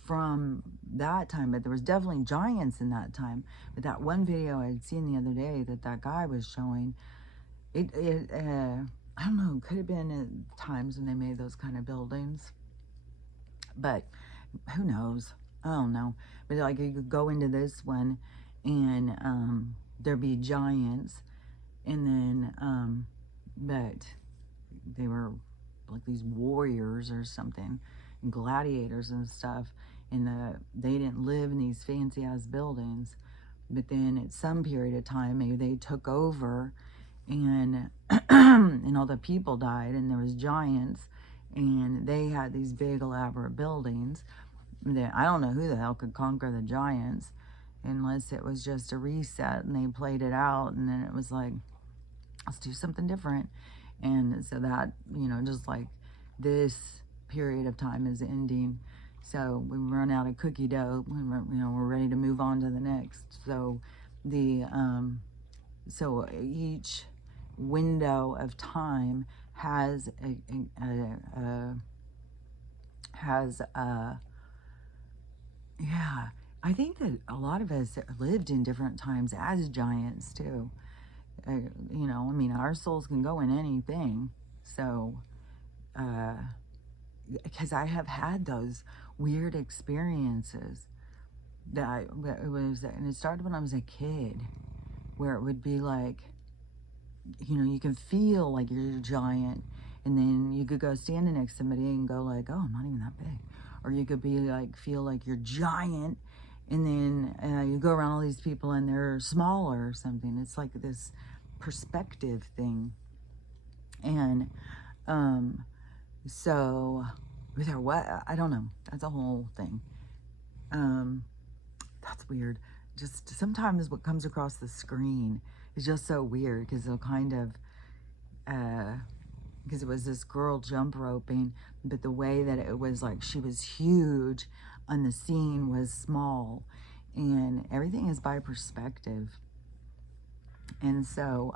from that time, but there was definitely giants in that time. But that one video I had seen the other day that guy was showing, I don't know, could have been at times when they made those kind of buildings, but who knows? I don't know. But like you could go into this one, and there'd be giants, and then but they were like these warriors or something, and gladiators and stuff, and they didn't live in these fancy ass buildings. But then at some period of time, maybe they took over, and and all the people died, and there was giants, and they had these big elaborate buildings. I don't know who the hell could conquer the giants, unless it was just a reset and they played it out, and then it was like, let's do something different. And so that, just like this period of time is ending, so we run out of cookie dough, we're ready to move on to the next. So so each window of time has yeah, I think that a lot of us lived in different times as giants too. Our souls can go in anything. So, because I have had those weird experiences and it started when I was a kid, where it would be like, you can feel like you're a giant, and then you could go standing next to somebody and go like, oh, I'm not even that big. Or you could be like, feel like you're giant, and then you go around all these people and they're smaller or something. It's like this perspective thing. And so with her, what, I don't know, that's a whole thing. That's weird. Just sometimes what comes across the screen is just so weird, because it'll kind of because it was this girl jump roping, but the way that it was, like, she was huge and the scene was small, and everything is by perspective. And so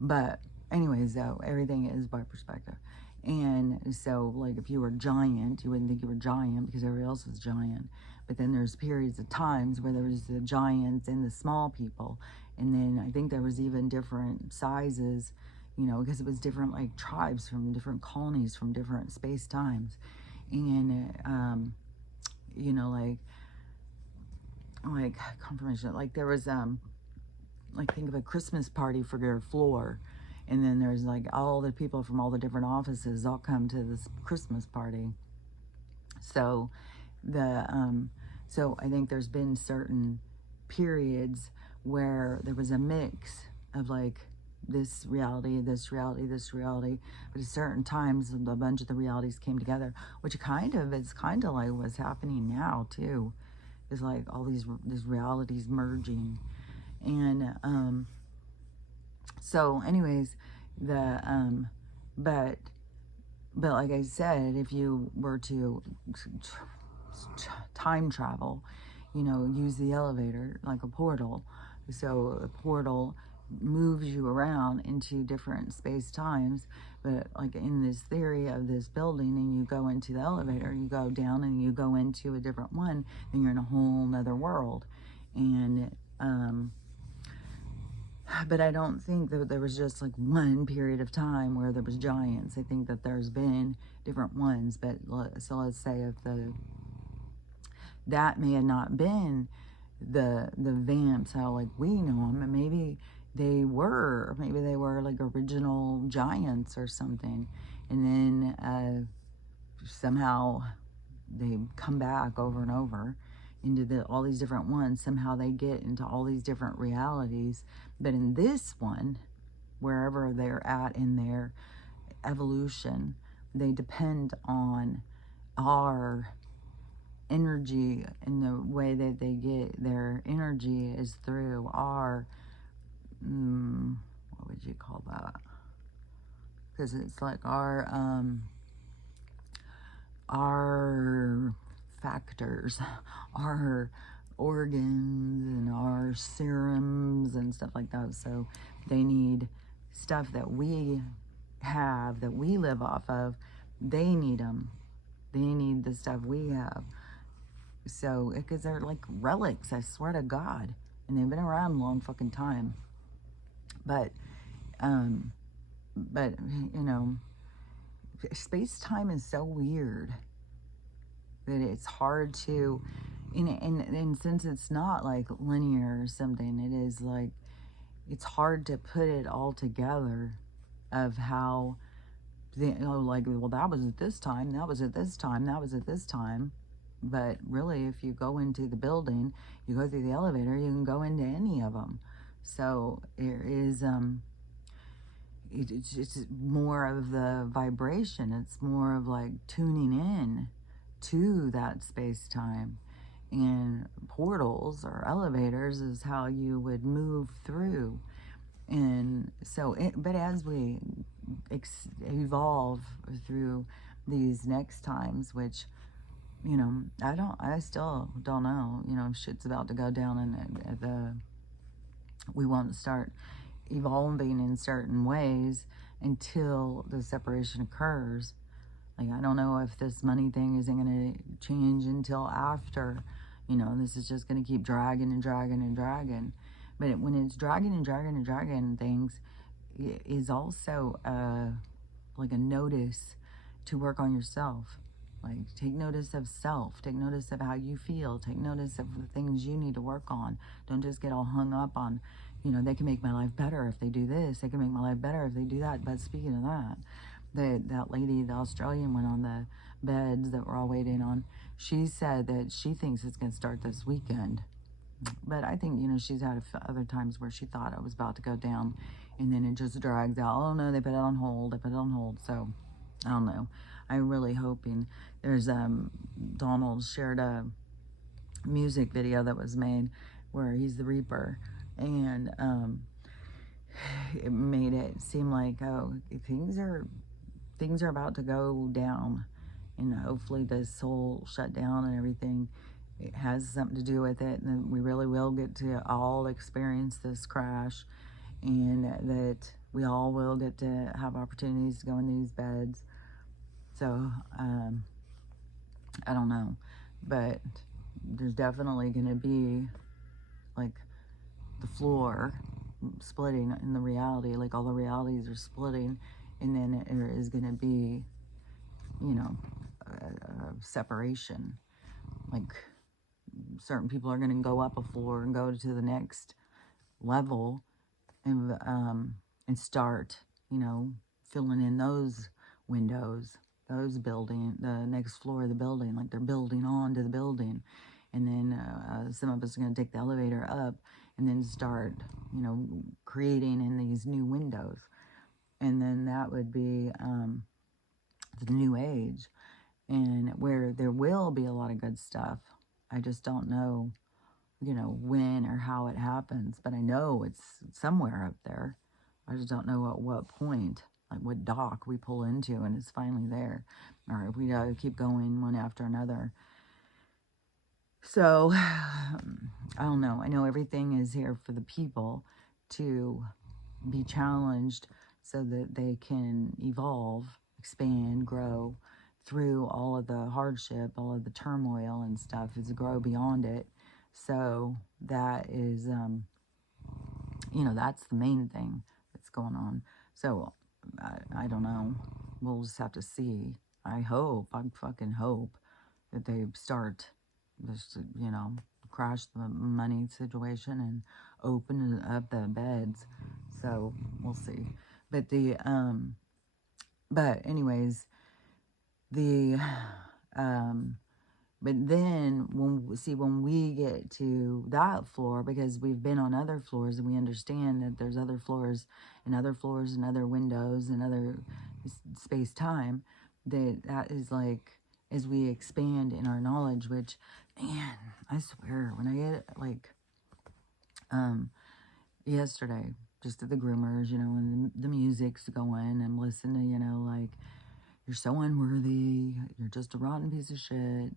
but anyways, though, everything is by perspective. And so, like, if you were giant, you wouldn't think you were giant because everybody else was giant. But then there's periods of times where there was the giants and the small people. And then I think there was even different sizes, you know, because it was different, like, tribes from different colonies from different space times. And, you know, like confirmation, like there was, like, think of a Christmas party for your floor. And then there's, like, all the people from all the different offices all come to this Christmas party. So so I think there's been certain periods where there was a mix of, like, this reality, this reality, this reality, but at certain times a bunch of the realities came together, which it's kind of like what's happening now too, is like all these realities merging. And so anyways, but like I said, if you were to time travel, you know, use the elevator like a portal. So a portal moves you around into different space times, but like in this theory of this building, and you go into the elevator, you go down and you go into a different one, then you're in a whole nother world. And but I don't think that there was just like one period of time where there was giants. I think that there's been different ones. But so let's say if that may have not been the vamps how like we know them, and maybe they were like original giants or something, and then somehow they come back over and over into all these different ones. Somehow they get into all these different realities, but in this one, wherever they're at in their evolution, they depend on our energy, and the way that they get their energy is through our what would you call that, because it's like our factors, our organs and our serums and stuff like that. So they need stuff that we have, that we live off of. They need them. They need the stuff we have. So, because they're like relics, I swear to God. And they've been around a long fucking time. But you know, space-time is so weird that it's hard to, and since it's not like linear or something, it is like, it's hard to put it all together of how, you know, like, well, that was at this time, that was at this time, that was at this time. But really, if you go into the building, you go through the elevator, you can go into any of them. So there is, it's more of the vibration. It's more of like tuning in to that space-time. And portals or elevators is how you would move through. And so, but as we evolve through these next times, which, you know, I still don't know, you know, if shit's about to go down, and we won't start evolving in certain ways until the separation occurs. Like, I don't know if this money thing isn't going to change until after, you know, this is just going to keep dragging and dragging and dragging. But when it's dragging and dragging and dragging, things is also like a notice to work on yourself. Like, take notice of self, take notice of how you feel, take notice of the things you need to work on. Don't just get all hung up on, you know, they can make my life better if they do this, they can make my life better if they do that. But speaking of that, that lady, the Australian one on the beds that we're all waiting on, she said that she thinks it's going to start this weekend. But I think, she's had other times where she thought I was about to go down, and then it just drags out. Oh no, they put it on hold. They put it on hold. So I don't know. I'm really hoping. There's Donald shared a music video that was made where he's the Reaper, and it made it seem like, oh, things are about to go down, and hopefully this whole shutdown and everything, it has something to do with it, and we really will get to all experience this crash, and that we all will get to have opportunities to go in these beds. So I don't know, but there's definitely going to be like the floor splitting in the reality, like all the realities are splitting, and then there is going to be, a separation. Like certain people are going to go up a floor and go to the next level, and start, filling in those windows, those the next floor of the building, like they're building on to the building. And then some of us are going to take the elevator up and then start, creating in these new windows. And then that would be the new age, and where there will be a lot of good stuff. I just don't know, when or how it happens, but I know it's somewhere up there. I just don't know at what point, like what dock we pull into and it's finally there, or if we gotta keep going one after another. So, I don't know. I know everything is here for the people to be challenged so that they can evolve, expand, grow through all of the hardship, all of the turmoil and stuff, is to grow beyond it. So that is, that's the main thing that's going on. So I don't know. We'll just have to see. I fucking hope that they start this, crash the money situation and open up the beds. So we'll see. But but anyways, the, but then when we get to that floor, because we've been on other floors and we understand that there's other floors and other windows and other space time, that is like, as we expand in our knowledge, which, man, I swear, when I get like, yesterday, just at the groomers, and the music's going, I'm listening, like, you're so unworthy, you're just a rotten piece of shit,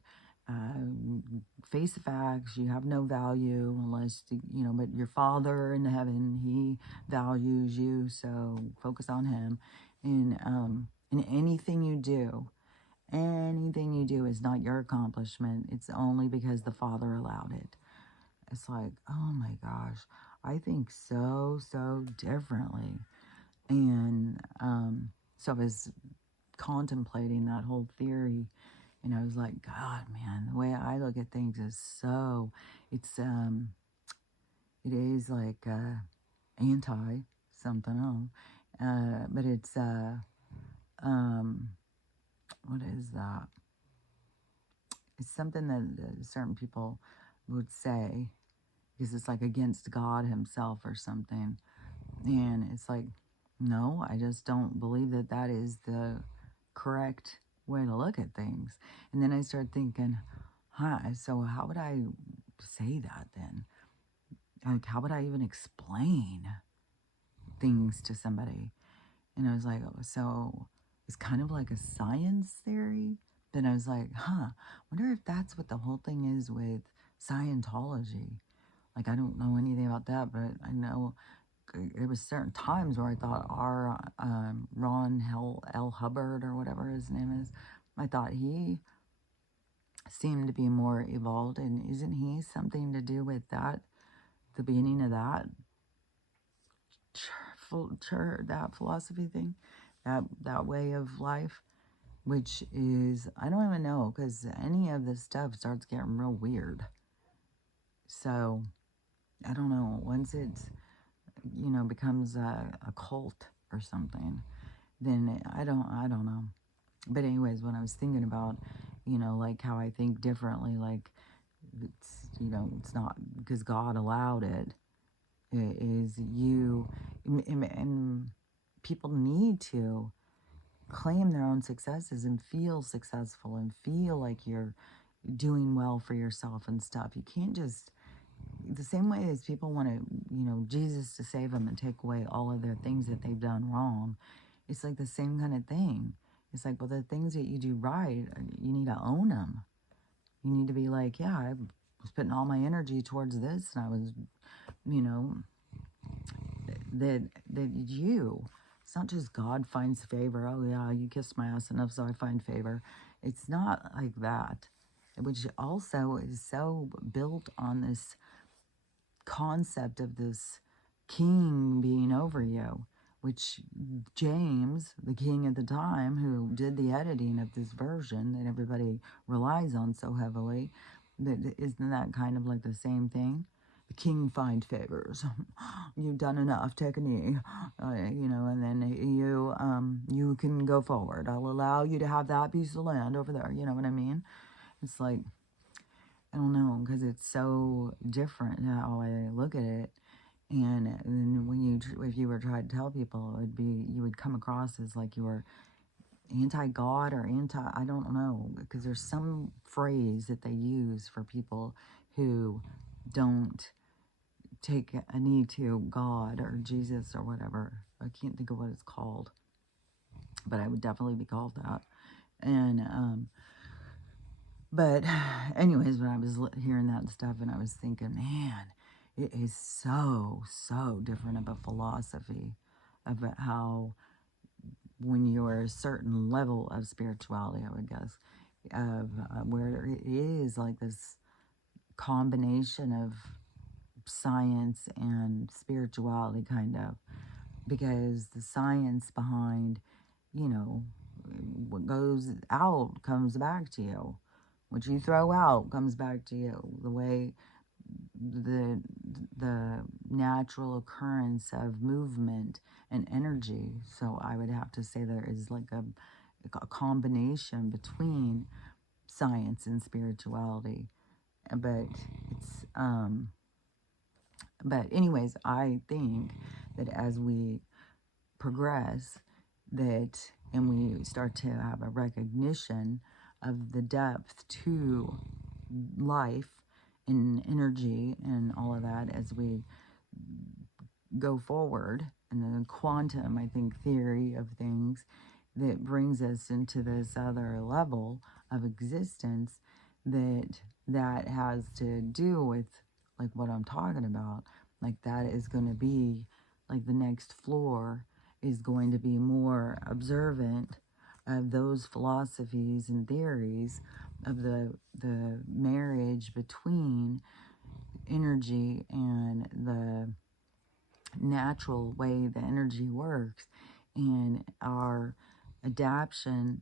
face the facts, you have no value unless, but your Father in heaven, he values you, so focus on him. And anything you do is not your accomplishment, it's only because the Father allowed it. It's like, oh my gosh, I think so differently. And so I was contemplating that whole theory, and I was like, God, man, the way I look at things is it is like anti something else, but it's what is that? It's something that certain people would say, because it's like against God himself or something. And it's like, no, I just don't believe that that is the correct way to look at things. And then I started thinking, so how would I say that then? Like, how would I even explain things to somebody? And I was like, oh, so it's kind of like a science theory. Then I was like, wonder if that's what the whole thing is with Scientology. Like, I don't know anything about that, but I know there was certain times where I thought Ron L. Hubbard, or whatever his name is, I thought he seemed to be more evolved. And isn't he something to do with that, the beginning of that that philosophy thing, that way of life, which is, I don't even know, because any of this stuff starts getting real weird. So I don't know, once it's, becomes a cult or something, then I don't know. But anyways, when I was thinking about, like how I think differently, like it's, you know, it's not because God allowed it. It is you, and people need to claim their own successes and feel successful and feel like you're doing well for yourself and stuff. You can't just, the same way as people want to, you know, Jesus to save them and take away all of their things that they've done wrong. It's like the same kind of thing. It's like, well, the things that you do right, you need to own them. You need to be like, yeah, I was putting all my energy towards this, and I was, you know, that you. It's not just God finds favor. Oh yeah, you kissed my ass enough, so I find favor. It's not like that. Which also is so built on this concept of this king being over you, which James, the king at the time, who did the editing of this version that everybody relies on so heavily, that isn't that kind of like the same thing? The king find favors. You've done enough. Take a knee, you know, and then you can go forward. I'll allow you to have that piece of land over there. You know what I mean? It's like, I don't know, because it's so different how I look at it. And then when you, if you were trying to tell people, it would be, you would come across as like you were anti-God or I don't know, because there's some phrase that they use for people who don't take a knee to God or Jesus or whatever. I can't think of what it's called, but I would definitely be called that. And, but anyways, when I was hearing that stuff and I was thinking, man, it is so, so different of a philosophy of how when you're a certain level of spirituality, I would guess, of where it is like this combination of science and spirituality, kind of, because the science behind, you know, what goes out comes back to you. What you throw out comes back to you. The way the natural occurrence of movement and energy. So I would have to say there is like a combination between science and spirituality. But it's but anyways, I think that as we progress, that and we start to have a recognition of the depth to life and energy and all of that as we go forward, and the quantum, I think, theory of things that brings us into this other level of existence, that has to do with like what I'm talking about. Like that is going to be like the next floor is going to be more observant of those philosophies and theories of the marriage between energy and the natural way the energy works, and our adaptation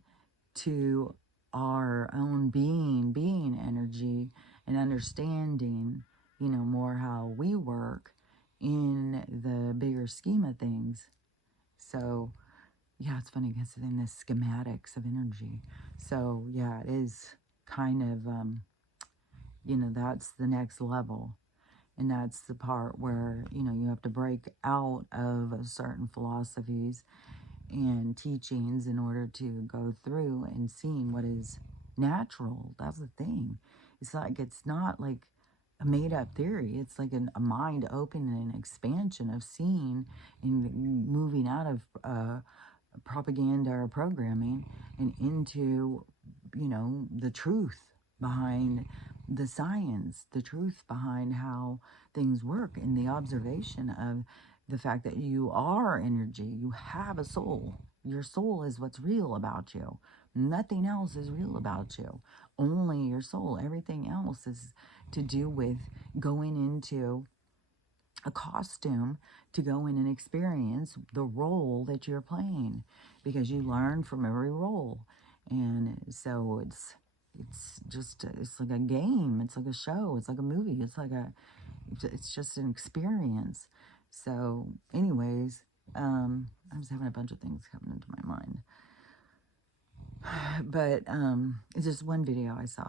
to our own being energy, and understanding, you know, more how we work in the bigger scheme of things. So yeah, it's funny because in the schematics of energy. So yeah, it is kind of you know, that's the next level. And that's the part where, you know, you have to break out of certain philosophies and teachings in order to go through and seeing what is natural. That's the thing. It's like, it's not like a made up theory. It's like a mind opening and expansion of seeing and moving out of propaganda or programming and into, you know, the truth behind the science, the truth behind how things work, and the observation of the fact that you are energy, you have a soul. Your soul is what's real about you. Nothing else is real about you. Only your soul. Everything else is to do with going into a costume to go in and experience the role that you're playing, because you learn from every role. And so it's just, it's like a game, it's like a show, it's like a movie, it's just an experience. So anyways, I was having a bunch of things coming into my mind, but it's just one video I saw,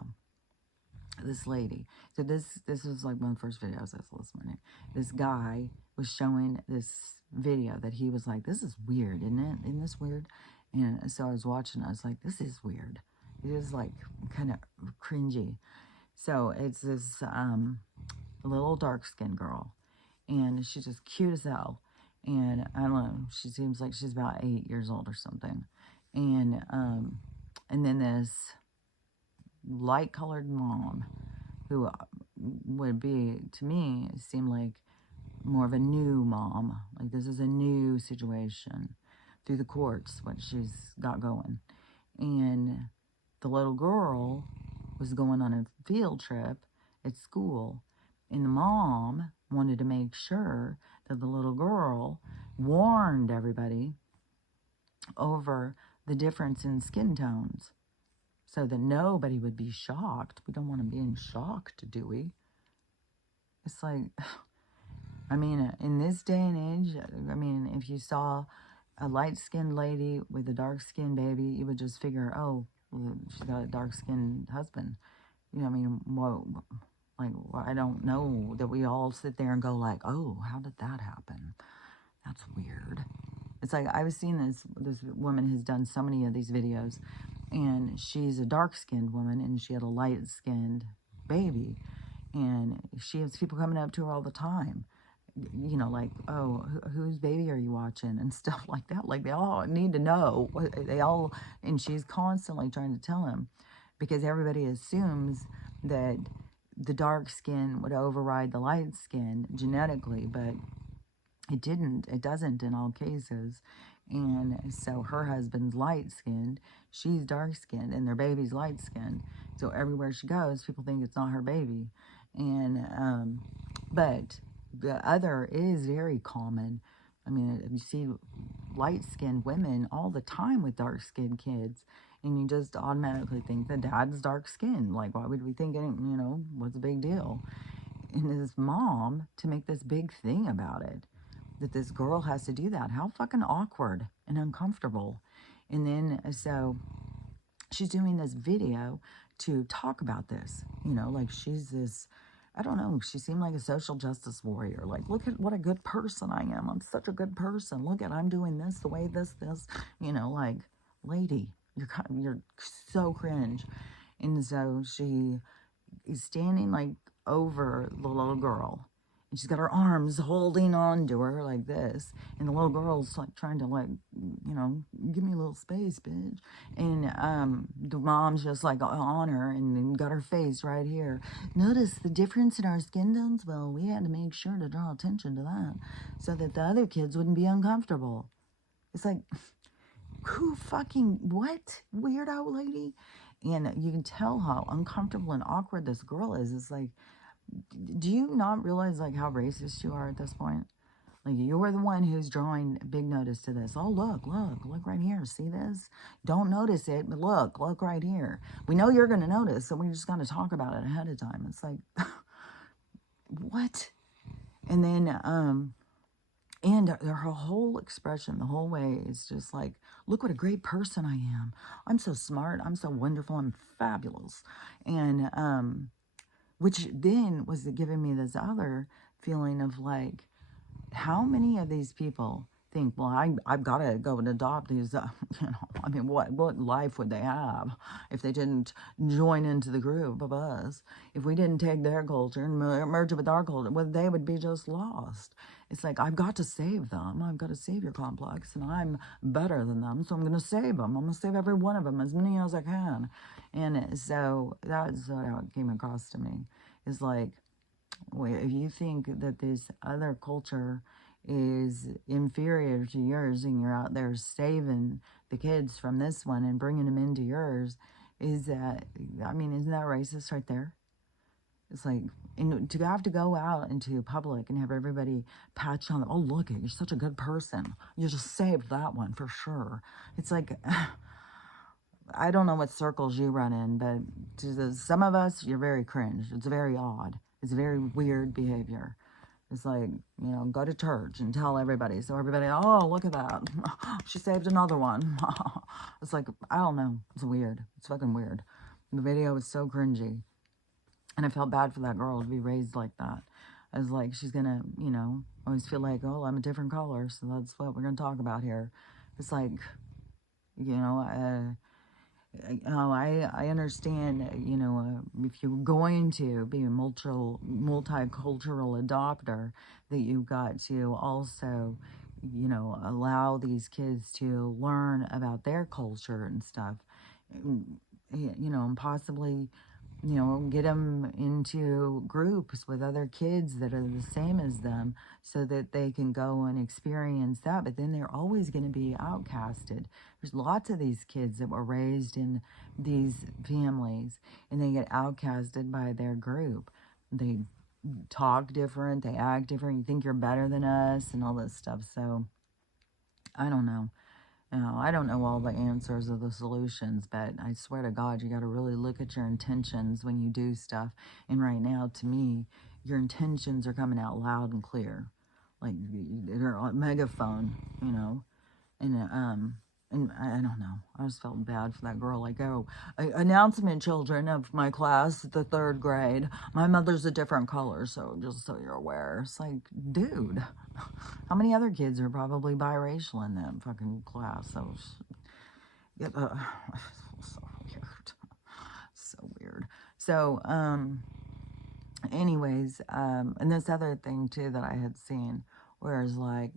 this lady. So this was like one of the first videos I was listening to. This guy was showing this video that he was like, this is weird, isn't it? Isn't this weird? And so I was watching, I was like, this is weird. It is like kind of cringy. So it's this little dark-skinned girl, and she's just cute as hell. And I don't know, she seems like she's about 8 years old or something. And then this light-colored mom who would be, to me, seem like more of a new mom. Like this is a new situation through the courts, what she's got going. And the little girl was going on a field trip at school, and the mom wanted to make sure that the little girl warned everybody over the difference in skin tones so that nobody would be shocked. We don't want to be shocked, do we? It's like, I mean, in this day and age, I mean, if you saw a light-skinned lady with a dark-skinned baby, you would just figure, oh, she's got a dark-skinned husband. You know, I mean, what, like, I don't know that we all sit there and go like, oh, how did that happen? That's weird. It's like, I was seeing this woman has done so many of these videos, and she's a dark-skinned woman, and she had a light-skinned baby, and she has people coming up to her all the time, you know, like, oh, whose baby are you watching, and stuff like that. Like, they all need to know. And she's constantly trying to tell him, because everybody assumes that the dark skin would override the light skin genetically, but it didn't. It doesn't in all cases. And so her husband's light-skinned, she's dark-skinned, and their baby's light-skinned. So everywhere she goes, people think it's not her baby. And, but the other is very common. I mean, you see light-skinned women all the time with dark-skinned kids, and you just automatically think the dad's dark-skinned. Like, why would we think, you know, what's the big deal? And this mom, to make this big thing about it, that this girl has to do that. How fucking awkward and uncomfortable. And then, so she's doing this video to talk about this, you know, like she's this, I don't know, she seemed like a social justice warrior. Like, look at what a good person I am. I'm such a good person. Look at, I'm doing this the way this, you know, like, lady, you're so cringe. And so she is standing like over the little girl, and she's got her arms holding on to her like this, and the little girl's like trying to, like, you know, give me a little space, bitch. And the mom's just like on her, and then got her face right here. Notice the difference in our skin tones? Well, we had to make sure to draw attention to that so that the other kids wouldn't be uncomfortable. It's like, who fucking, what? Weirdo lady? And you can tell how uncomfortable and awkward this girl is. It's like, do you not realize, like, how racist you are at this point? Like, you're the one who's drawing big notice to this. Oh, look right here. See this? Don't notice it, but look right here. We know you're going to notice, so we just got to talk about it ahead of time. It's like, what? And then, and her whole expression, the whole way is just like, look what a great person I am. I'm so smart. I'm so wonderful. I'm fabulous. And, which then was giving me this other feeling of like, how many of these people think, well, I've got to go and adopt these, you know, I mean, what life would they have if they didn't join into the group of us? If we didn't take their culture and merge it with our culture, well, they would be just lost. It's like, I've got to save them. I've got to save your complex, and I'm better than them, so I'm going to save them. I'm going to save every one of them, as many as I can. And so that's what came across to me. Is like, wait, if you think that this other culture is inferior to yours, and you're out there saving the kids from this one and bringing them into yours, is that, I mean, isn't that racist right there? It's like, and to have to go out into public and have everybody pat you on the, oh, look, you're such a good person. You just saved that one for sure. It's like, I don't know what circles you run in, but to some of us, you're very cringe. It's very odd. It's very weird behavior. It's like, you know, go to church and tell everybody. So everybody, oh, look at that. She saved another one. It's like, I don't know. It's weird. It's fucking weird. The video is so cringy. And I felt bad for that girl to be raised like that. I was like, she's gonna, always feel like, oh, I'm a different color, so that's what we're gonna talk about here. It's like, you know, I understand, if you're going to be a multicultural adopter, that you've got to also, allow these kids to learn about their culture and stuff, and possibly, get them into groups with other kids that are the same as them so that they can go and experience that. But then they're always going to be outcasted. There's lots of these kids that were raised in these families and they get outcasted by their group. They talk different, they act different. You think you're better than us and all this stuff. So I don't know. I don't know all the answers or the solutions, but I swear to God, you got to really look at your intentions when you do stuff. And right now, to me, your intentions are coming out loud and clear, like they're a megaphone, and I don't know. I just felt bad for that girl. Like, oh, announcement, children of my class, the 3rd grade. My mother's a different color, so just so you're aware. It's like, dude, how many other kids are probably biracial in that fucking class? So, yeah, so weird. So weird. So, anyways, and this other thing too that I had seen, whereas like,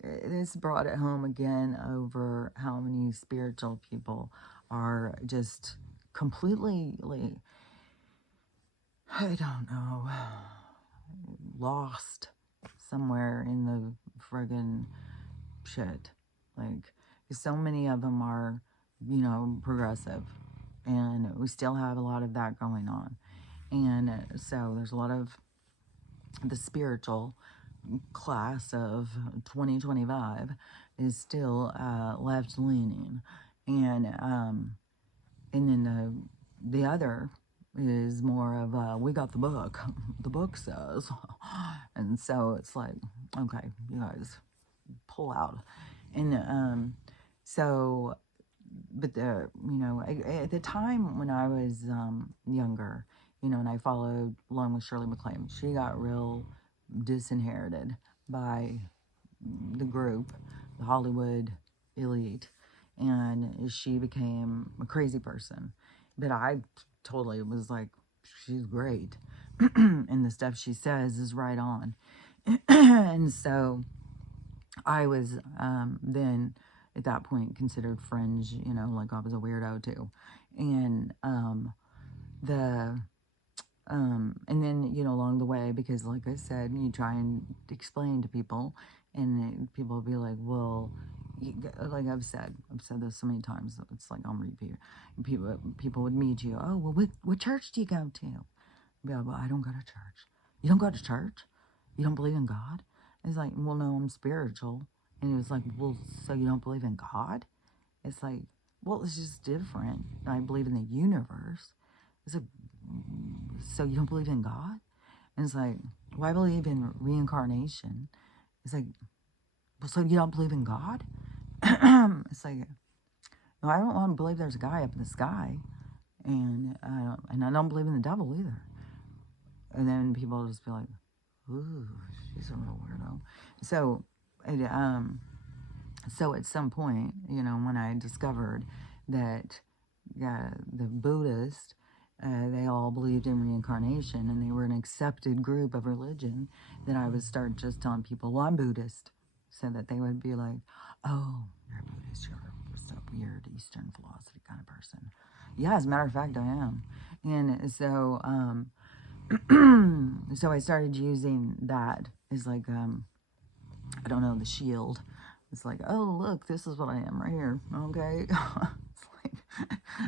this brought it home again over how many spiritual people are just completely, like, I don't know, lost somewhere in the friggin' shit. Like, so many of them are, progressive. And we still have a lot of that going on. And so there's a lot of the spiritual class of 2025 is still left leaning, and then the other is more of we got the book, the book says, and so it's like, okay, you guys pull out, and so, but at the time when I was younger, and I followed along with Shirley MacLaine, she got real disinherited by the group, the Hollywood elite, and she became a crazy person. But I totally was like, she's great, and the stuff she says is right on. And so I was then at that point considered fringe, like I was a weirdo too. And the and then, along the way, because like I said, you try and explain to people, and people will be like, well, like I've said this so many times, it's like on repeat. People would meet you, oh, well, what church do you go to? Yeah, well, I don't go to church. You don't go to church? You don't believe in God? It's like, well, no, I'm spiritual. And it was like, well, so you don't believe in God? It's like, well, it's just different. I believe in the universe. It's like, so you don't believe in God? And it's like, well, I believe in reincarnation. It's like, well, so you don't believe in God? It's like, no, I don't want to believe there's a guy up in the sky, and I don't believe in the devil either. And then people will just be like, ooh, she's a real weirdo. So, so at some point, when I discovered that the Buddhists, they all believed in reincarnation and they were an accepted group of religion, then I would start just telling people, well, I'm Buddhist, so that they would be like, oh, you're a Buddhist, you're just a weird Eastern philosophy kind of person. Yeah, as a matter of fact, I am. And so, so I started using that as like, I don't know, the shield. It's like, oh, look, this is what I am right here, okay? It's like,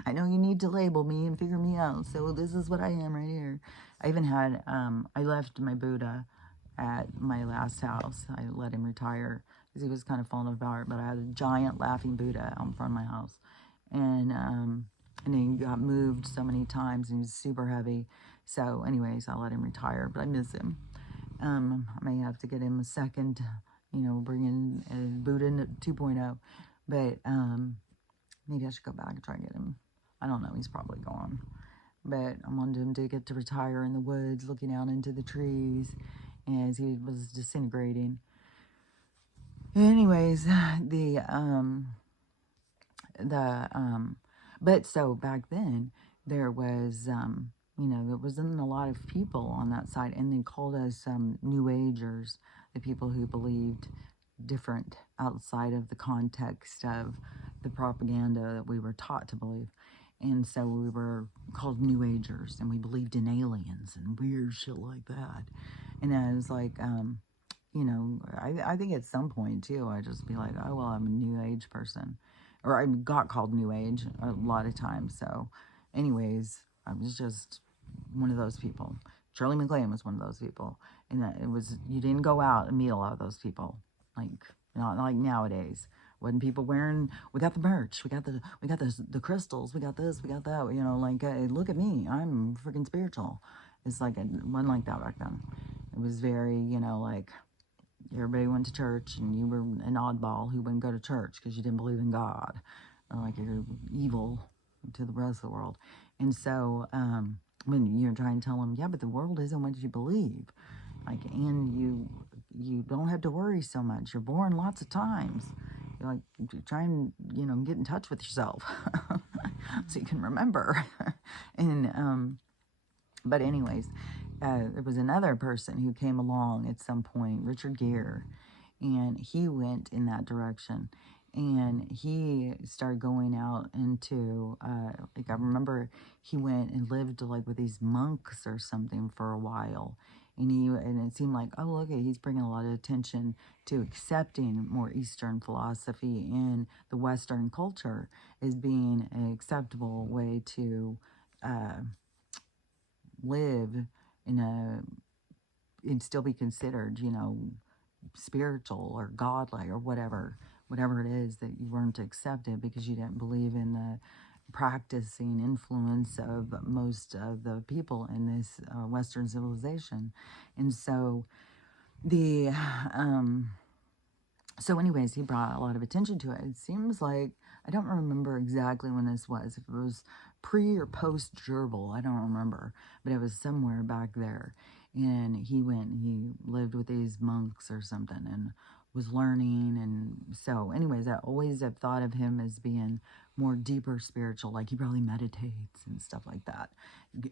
I know you need to label me and figure me out, so this is what I am right here. I even had, I left my Buddha at my last house. I let him retire because he was kind of falling apart, but I had a giant laughing Buddha out in front of my house. And he got moved so many times, and he was super heavy. So anyways, I let him retire, but I miss him. I may have to get him a second, bring in Buddha 2.0. But maybe I should go back and try and get him. I don't know. He's probably gone. but I wanted him to get to retire in the woods, looking out into the trees as he was disintegrating. Anyways, the but so back then there was there wasn't a lot of people on that side, and they called us New Agers, the people who believed different outside of the context of the propaganda that we were taught to believe. And so we were called New Agers, and we believed in aliens and weird shit like that. And I was like, I think at some point too, I'd just be like, oh, well, I'm a New Age person. Or I got called New Age a lot of times. So, anyways, I was just one of those people. Shirley MacLaine was one of those people. And that it was, you didn't go out and meet a lot of those people. Like, not like nowadays. When people wearing, we got the merch, we got the crystals, we got this, we got that, like, hey, look at me, I'm freaking spiritual. It's like, it wasn't like that back then. It was very, like, everybody went to church, and you were an oddball who wouldn't go to church because you didn't believe in God. Or like, you're evil to the rest of the world. And so, when you're trying to tell them, yeah, but the world isn't what you believe. Like, and you don't have to worry so much. You're born lots of times. You're like, try and, get in touch with yourself so you can remember. And, but anyways, there was another person who came along at some point, Richard Gere, and he went in that direction. And he started going out into, like, I remember he went and lived like with these monks or something for a while. And it seemed like, oh, look, he's bringing a lot of attention to accepting more Eastern philosophy in the Western culture as being an acceptable way to live and still be considered, spiritual or godly or whatever it is that you weren't accepted because you didn't believe in the practicing influence of most of the people in this Western civilization. And so anyways, he brought a lot of attention to it. It seems like, I don't remember exactly when this was, if it was pre or post gerbil, I don't remember, but it was somewhere back there. And he went and he lived with these monks or something and was learning. And so anyways, I always have thought of him as being more deeper spiritual, like he probably meditates and stuff like that,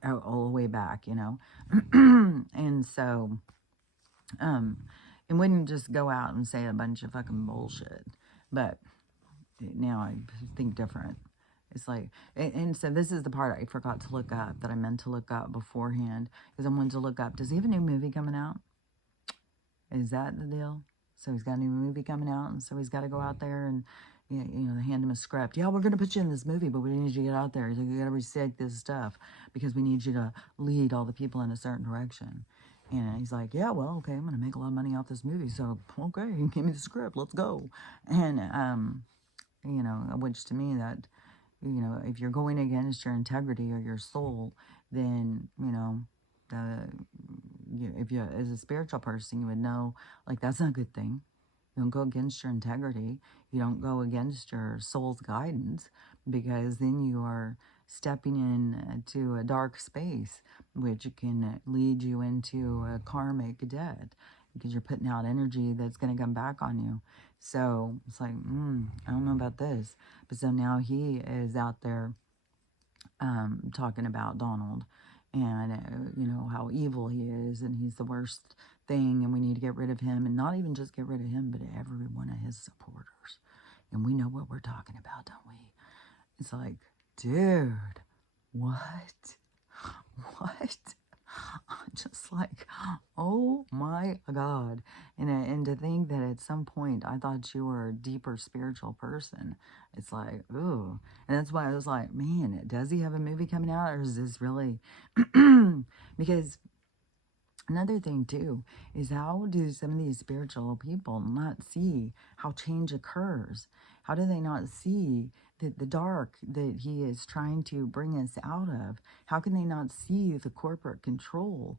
all the way back, and so and wouldn't just go out and say a bunch of fucking bullshit. But now I think different. It's like, and so this is the part I forgot to look up that I meant to look up beforehand, because I wanted to look up, does he have a new movie coming out? Is that the deal? So he's got a new movie coming out, and so he's got to go out there and, they hand him a script. Yeah, we're going to put you in this movie, but we need you to get out there. He's like, you got to recite this stuff because we need you to lead all the people in a certain direction. And he's like, yeah, well, okay, I'm going to make a lot of money off this movie. So, okay, give me the script. Let's go. And, which to me that, if you're going against your integrity or your soul, then, if you, as a spiritual person, you would know, like, that's not a good thing. You don't go against your integrity. You don't go against your soul's guidance, because then you are stepping into a dark space, which can lead you into a karmic debt, because you're putting out energy that's going to come back on you. So it's like, I don't know about this. But so now he is out there talking about Donald and, how evil he is, and he's the worst thing, and we need to get rid of him, and not even just get rid of him, but every one of his supporters. And we know what we're talking about, don't we? It's like, dude, what? What? I'm just like, oh my God. And to think that at some point I thought you were a deeper spiritual person, it's like, ooh. And that's why I was like, man, does he have a movie coming out, or is this really? Because another thing too is, how do some of these spiritual people not see how change occurs? How do they not see that the dark that he is trying to bring us out of? How can they not see the corporate control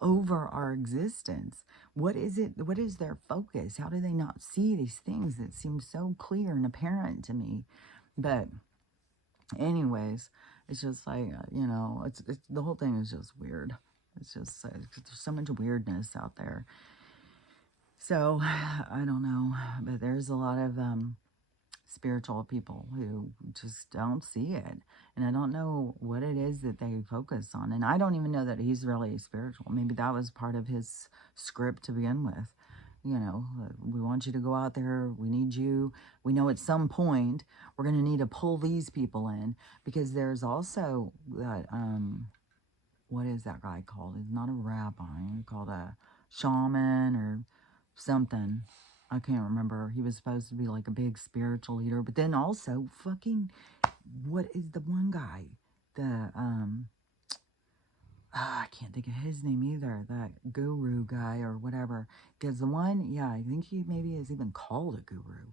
over our existence? What is it? What is their focus? How do they not see these things that seem so clear and apparent to me? But anyways, It's just like, it's the whole thing is just weird. It's just, 'cause there's so much weirdness out there. So, I don't know, but there's a lot of, spiritual people who just don't see it. And I don't know what it is that they focus on. And I don't even know that he's really spiritual. Maybe that was part of his script to begin with. We want you to go out there. We need you. We know at some point we're going to need to pull these people in, because there's also that, what is that guy called? He's not a rabbi. He's called a shaman or something. I can't remember. He was supposed to be like a big spiritual leader, but then also fucking, what is the one guy? The, I can't think of his name either. That guru guy or whatever. Because the one, yeah, I think he maybe is even called a guru.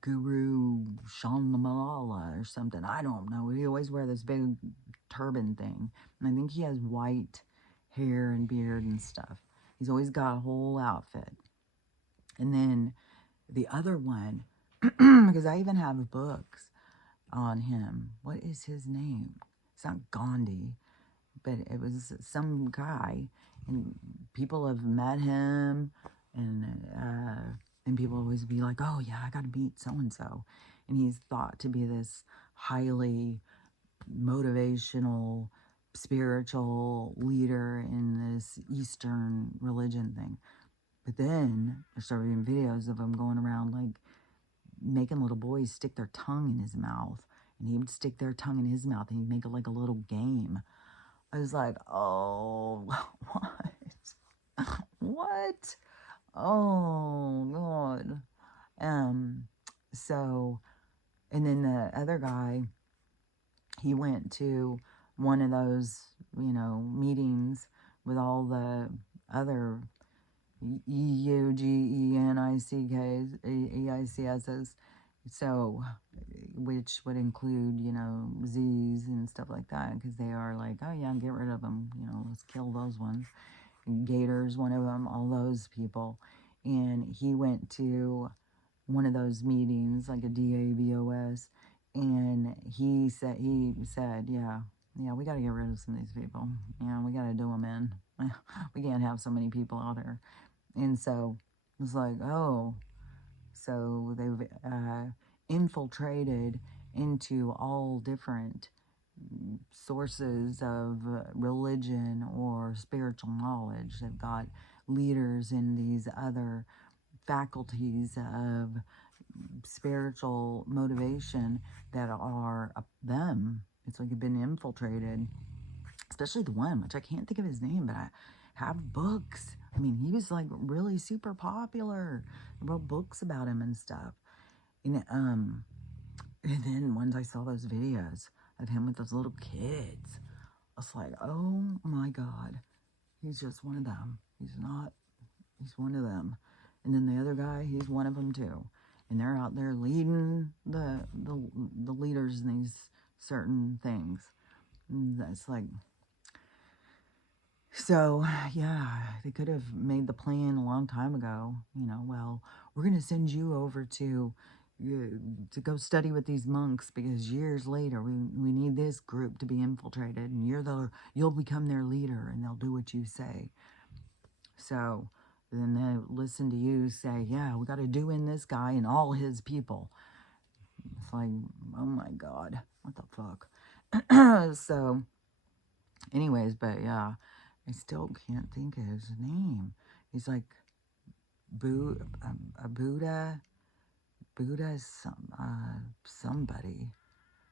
Guru Shanmalala or something. I don't know. He always wear this big turban thing. And I think he has white hair and beard and stuff. He's always got a whole outfit. And then the other one, because I even have books on him. What is his name? It's not Gandhi, but it was some guy. And people have met him, and people always be like, oh yeah, I got to meet so-and-so. And he's thought to be this highly motivational, spiritual leader in this Eastern religion thing. But then I started reading videos of him going around like making little boys stick their tongue in his mouth. And he would stick their tongue in his mouth and he'd make it like a little game. I was like, oh, what? What? Oh, God. So, and then the other guy, he went to one of those, meetings with all the other EUGENICKS, so, which would include, Z's and stuff like that, because they are like, oh yeah, get rid of them, let's kill those ones. Gators, one of them, all those people. And he went to one of those meetings, like a DABOS, and he said, yeah, we got to get rid of some of these people. Yeah, we got to do them in. We can't have so many people out there. And so it's like, oh, so they've infiltrated into all different sources of religion or spiritual knowledge. They've got leaders in these other faculties of spiritual motivation that are them. It's like you've been infiltrated, especially the one, which I can't think of his name, but I have books. I mean, he was like really super popular. I wrote books about him and stuff. And then once I saw those videos of him with those little kids, I was like, oh my God, he's just one of them. He's one of them. And then the other guy, he's one of them too. And they're out there leading the leaders in these certain things. And that's like, so yeah, they could have made the plan a long time ago. Well, we're going to send you over to go study with these monks, because years later we need this group to be infiltrated, and you'll become their leader, and they'll do what you say. So then they listen to you say, yeah, we got to do in this guy and all his people. It's like, oh my God, what the fuck? So anyways, but yeah, I still can't think of his name. He's like a Buddha, somebody.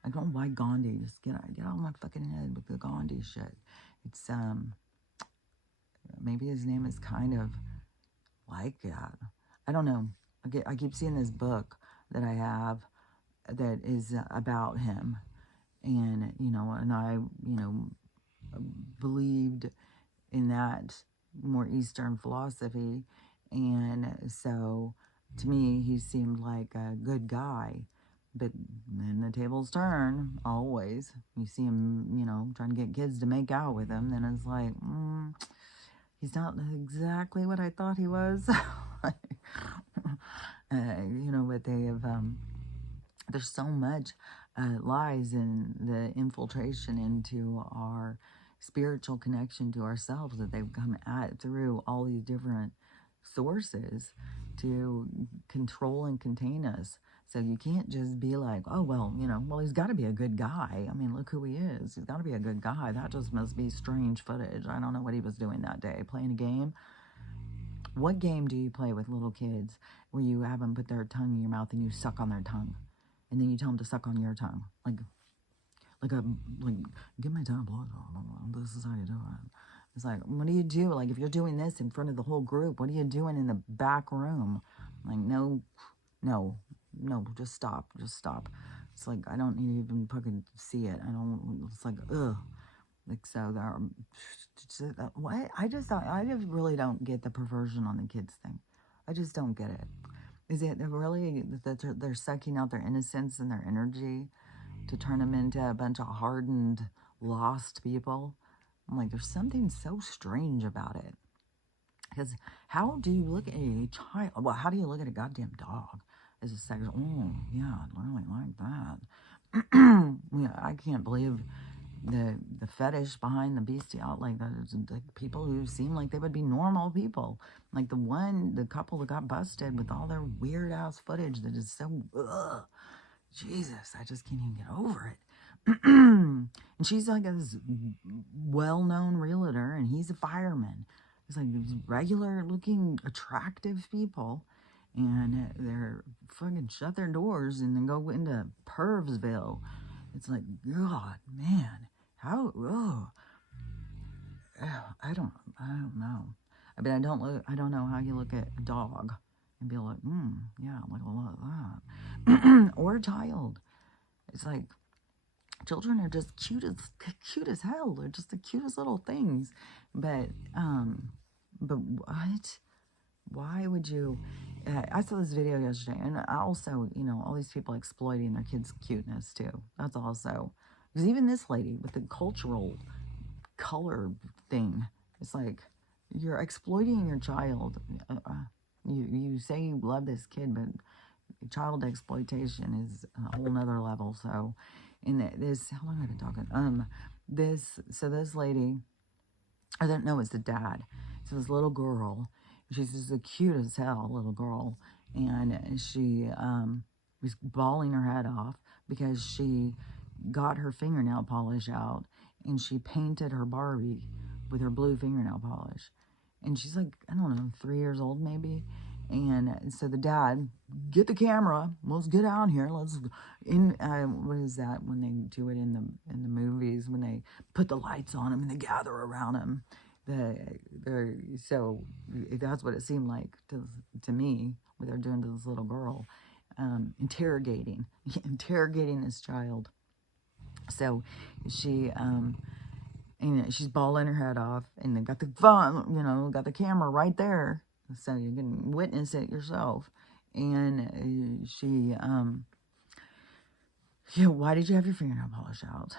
I don't know why Gandhi. Just get out of my fucking head with the Gandhi shit. It's maybe his name is kind of like that. I don't know. I keep seeing this book that I have that is about him, and and I believed in that more Eastern philosophy, and so to me he seemed like a good guy. But then the tables turn, always. You see him, trying to get kids to make out with him, then it's like, he's not exactly what I thought he was. But they have, there's so much lies in the infiltration into our spiritual connection to ourselves that they've come at through all these different sources to control and contain us. So you can't just be like, oh, well, well, he's got to be a good guy. I mean, look who he is. He's got to be a good guy. That just must be strange footage. I don't know what he was doing that day. Playing a game? What game do you play with little kids where you have them put their tongue in your mouth and you suck on their tongue? And then you tell them to suck on your tongue? Like, give my tongue a blowjob. This is how you do it. It's like, what do you do? Like, if you're doing this in front of the whole group, what are you doing in the back room? Like, no, just stop. It's like, I don't need to even fucking see it. It's like, ugh. Like, so there, what? I just really don't get the perversion on the kids thing. I just don't get it. Is it really that they're sucking out their innocence and their energy to turn them into a bunch of hardened, lost people? I'm like, there's something so strange about it. Because how do you look at a child? Well, how do you look at a goddamn dog as a sex? Oh, yeah, I really like that. Yeah, I can't believe the fetish behind the bestiality, like the people who seem like they would be normal people. Like the couple that got busted with all their weird ass footage that is so, ugh. Jesus, I just can't even get over it. And she's like this well-known realtor, and he's a fireman. It's like these regular-looking, attractive people, and they're fucking shut their doors and then go into Pervsville. It's like, God, man, how? Oh, I don't know. I mean, I don't know how you look at a dog and be like, yeah, like a lot of that, or a child. It's like, children are just cute as hell. They're just the cutest little things. But what? Why would you? I saw this video yesterday, and I also, all these people exploiting their kids' cuteness too. That's also, because even this lady with the cultural color thing, it's like you're exploiting your child. You say you love this kid, but child exploitation is a whole nother level. So, in this, how long have I been talking? This lady, I don't know, it's the dad. So this little girl, she's just the cute as hell little girl, and she was bawling her head off because she got her fingernail polish out and she painted her Barbie with her blue fingernail polish. And she's like, I don't know, 3 years old maybe. And so the dad, get the camera, let's get out here, let's, what is that when they do it in the movies, when they put the lights on him and they gather around him. So that's what it seemed like to me, what they're doing to this little girl, interrogating this child. So she, she's bawling her head off, and they got the phone, got the camera right there, so you can witness it yourself. And she, why did you have your fingernail polish out?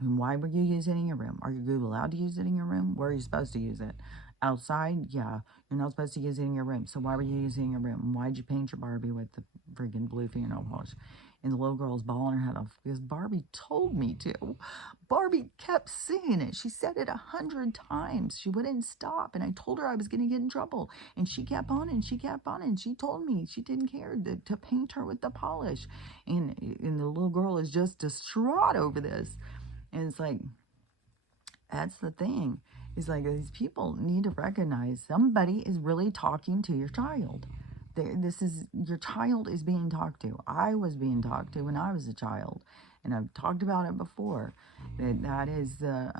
And why were you using it in your room? Are you allowed to use it in your room? Where are you supposed to use it? Outside? Yeah. You're not supposed to use it in your room. So why were you using it in your room? Why'd you paint your Barbie with the freaking blue fingernail polish? And the little girl's bawling her head off because Barbie told me to. Barbie kept saying it. She said it 100 times. She wouldn't stop. And I told her I was going to get in trouble. And she kept on and she kept on. And she told me she didn't care to paint her with the polish. And the little girl is just distraught over this. And it's like, that's the thing. It's like these people need to recognize somebody is really talking to your child. Your child is being talked to. I was being talked to when I was a child. And I've talked about it before. That is the,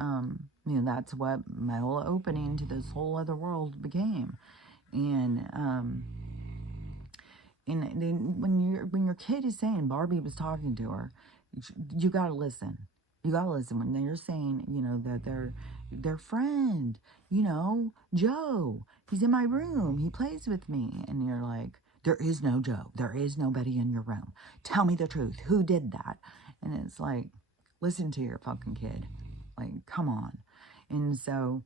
that's what my whole opening to this whole other world became. And when your kid is saying Barbie was talking to her, you got to listen. You got to listen when they're saying, that their friend, Joe, he's in my room. He plays with me. And you're like, there is no Joe. There is nobody in your room. Tell me the truth. Who did that? And it's like, listen to your fucking kid. Like, come on. And so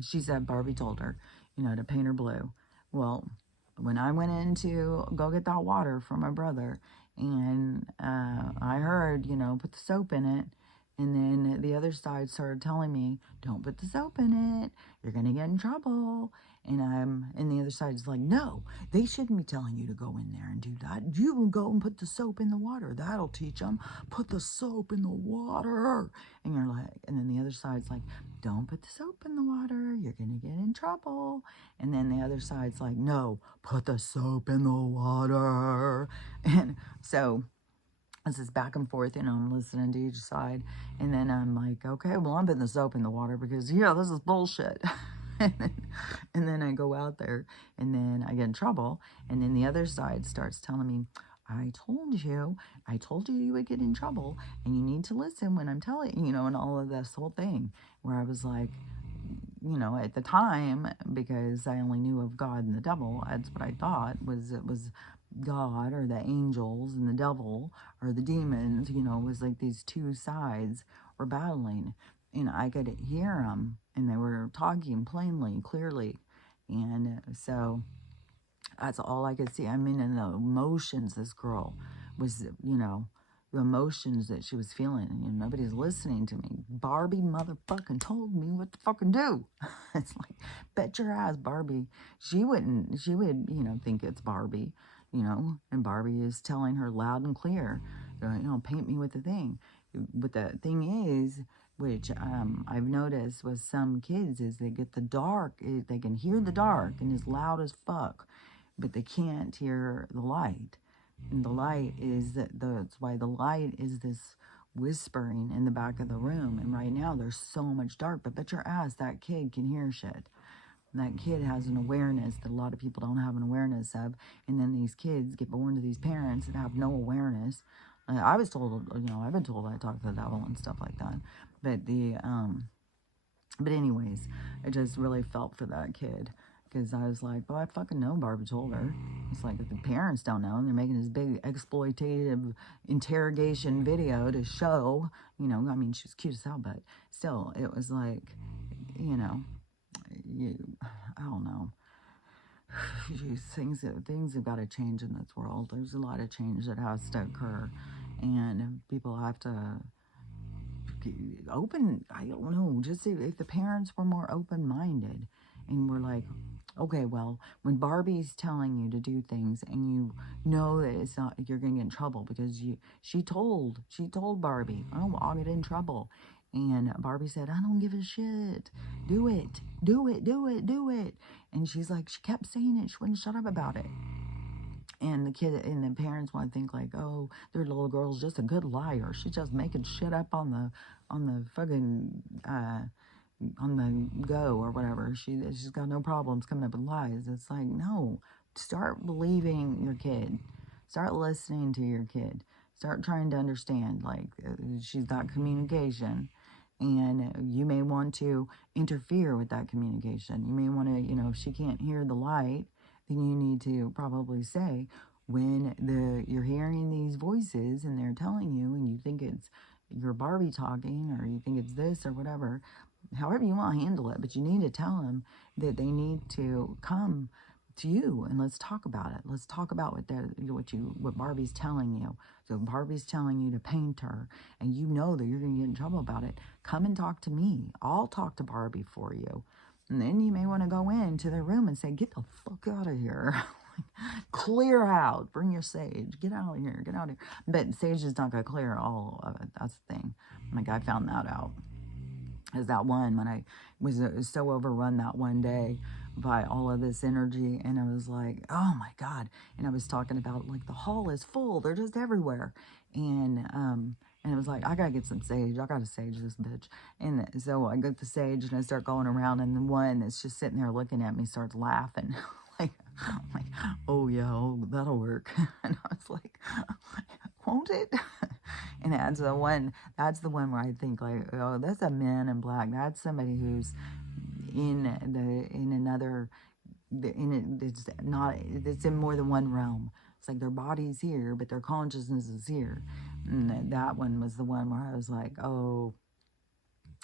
she said Barbie told her, to paint her blue. Well, when I went in to go get that water for my brother, And I heard, you know, put the soap in it. And then the other side started telling me, don't put the soap in it. You're going to get in trouble. And the other side is like, no, they shouldn't be telling you to go in there and do that. You can go and put the soap in the water. That'll teach them. Put the soap in the water. And you're like, and then the other side's like, don't put the soap in the water. You're going to get in trouble. And then the other side's like, no, put the soap in the water. And so this is back and forth, you know, I'm listening to each side. And then I'm like, okay, well, I'm putting the soap in the water because, yeah, this is bullshit. and then I go out there and then I get in trouble. And then the other side starts telling me, I told you you would get in trouble and you need to listen when I'm telling you, know, and all of this whole thing where I was like, you know, at the time, because I only knew of God and the devil, that's what I thought was it was God or the angels and the devil or the demons, you know, it was like these two sides were battling. And I could hear them and they were talking plainly, clearly. And so that's all I could see. I mean, and the emotions this girl was, you know, the emotions that she was feeling. And, you know, nobody's listening to me. Barbie motherfucking told me what to fucking do. It's like, bet your ass Barbie. She would, you know, think it's Barbie, you know, and Barbie is telling her loud and clear, you know, paint me with the thing. But the thing is, which I've noticed with some kids, is they get the dark, they can hear the dark and it's loud as fuck, but they can't hear the light. And the light is that's why the light is this whispering in the back of the room. And right now there's so much dark, but bet your ass that kid can hear shit. And that kid has an awareness that a lot of people don't have an awareness of. And then these kids get born to these parents that have no awareness. I was told, you know, I've been told I talk to the devil and stuff like that. But anyways, I just really felt for that kid. Because I was like, well, I fucking know Barbie told her. It's like if the parents don't know, and they're making this big exploitative interrogation video to show, you know, I mean, she was cute as hell, but still, it was like, you know, I don't know. Jeez, things have got to change in this world. There's a lot of change that has to occur, and people have to I don't know, just if the parents were more open-minded and were like, okay, well, when Barbie's telling you to do things and you know that it's not, you're gonna get in trouble because she told Barbie, oh, I'll get in trouble. And Barbie said, I don't give a shit. Do it. Do it. Do it. Do it. And she's like, she kept saying it. She wouldn't shut up about it. And the kid and the parents want to think like, oh, their little girl's just a good liar. She's just making shit up on the fucking on the go or whatever. She's got no problems coming up with lies. It's like, no, start believing your kid. Start listening to your kid. Start trying to understand. Like she's got communication. And you may want to interfere with that communication. You may want to, you know, if she can't hear the light, then you need to probably say, when you're hearing these voices and they're telling you and you think it's your Barbie talking or you think it's this or whatever, however you want to handle it, but you need to tell them that they need to come to you and let's talk about it. Let's talk about what Barbie's telling you. So if Barbie's telling you to paint her and you know that you're going to get in trouble about it, come and talk to me. I'll talk to Barbie for you. And then you may want to go into their room and say, get the fuck out of here. Clear out. Bring your sage. Get out of here. Get out of here. But sage is not going to clear all of it. That's the thing. Like, I found that out. Is that one when I was so overrun that one day by all of this energy. And I was like, oh my God. And I was talking about, like, the hall is full. They're just everywhere. And it was like, I gotta get some sage. I gotta sage this bitch. And so I get the sage and I start going around, and the one that's just sitting there looking at me starts laughing. like, oh yeah, oh, that'll work. And I was like, won't it? And that's the one where I think like, oh, that's a man in black. That's somebody who's it's in more than one realm. It's like their body's here, but their consciousness is here. And that one was the one where I was like, oh.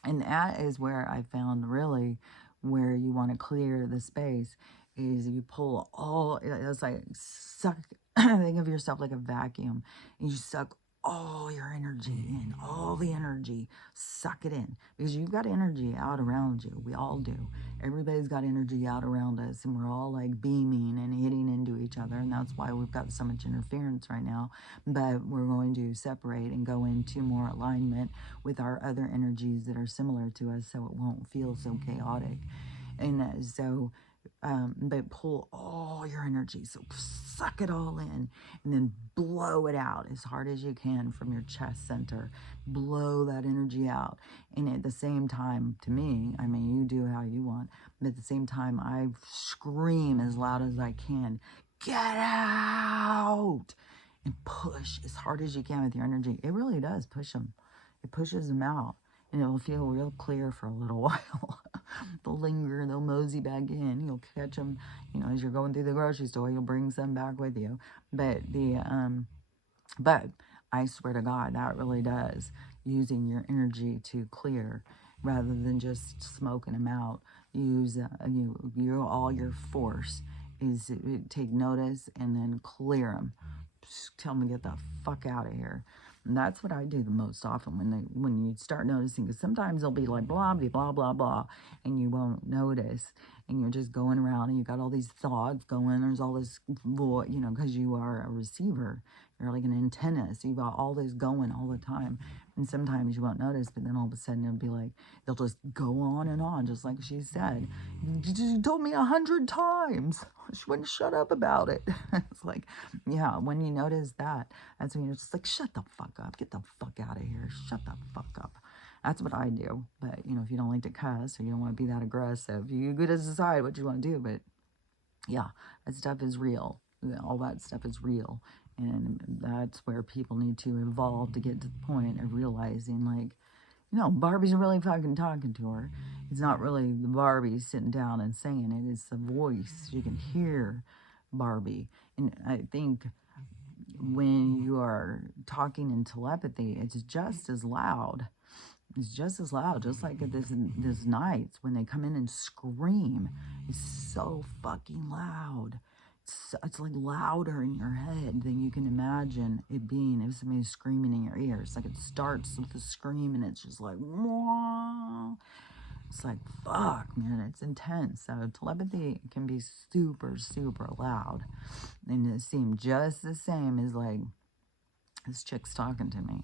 And that is where I found really where you want to clear the space is you pull all, it's like suck, think of yourself like a vacuum, and you suck all your energy in, all the energy, suck it in, because you've got energy out around you. We all do. Everybody's got energy out around us, and we're all like beaming and hitting into each other, and that's why we've got so much interference right now. But we're going to separate and go into more alignment with our other energies that are similar to us, so it won't feel so chaotic. And but pull all your energy. So suck it all in and then blow it out as hard as you can from your chest center. Blow that energy out. And at the same time, to me, I mean, you do how you want, but at the same time, I scream as loud as I can, get out! And push as hard as you can with your energy. It really does push them. It pushes them out. And it'll feel real clear for a little while. They'll linger, they'll mosey back in. You'll catch them, as you're going through the grocery store. You'll bring some back with you. But I swear to God, that really does. Using your energy to clear rather than just smoking them out. Use all your force is take notice and then clear them. Just tell them to get the fuck out of here. And that's what I do the most often when you start noticing, because sometimes they'll be like blah blah blah blah blah, and you won't notice, and you're just going around and you got all these thoughts going. There's all this, because you are a receiver, you're like an antenna, so you got all this going all the time, and sometimes you won't notice, but then all of a sudden it'll be like they'll just go on, just like she said. You told me 100 times. She wouldn't shut up about it. It's like, yeah, when you notice that, that's when you're just like, shut the fuck up. Get the fuck out of here. Shut the fuck up. That's what I do. But, if you don't like to cuss or you don't want to be that aggressive, you get to decide what you want to do. But, yeah, that stuff is real. All that stuff is real. And that's where people need to evolve to get to the point of realizing, like, Barbie's really fucking talking to her. It's not really the Barbie sitting down and saying it. It's the voice. You can hear Barbie. And I think when you are talking in telepathy, it's just as loud. It's just as loud, just like at this nights when they come in and scream. It's so fucking loud. It's like louder in your head than you can imagine it being if somebody's screaming in your ears. Like it starts with a scream and it's just like, wah. It's like, fuck, man, it's intense. So telepathy can be super, super loud. And it seemed just the same as like, this chick's talking to me.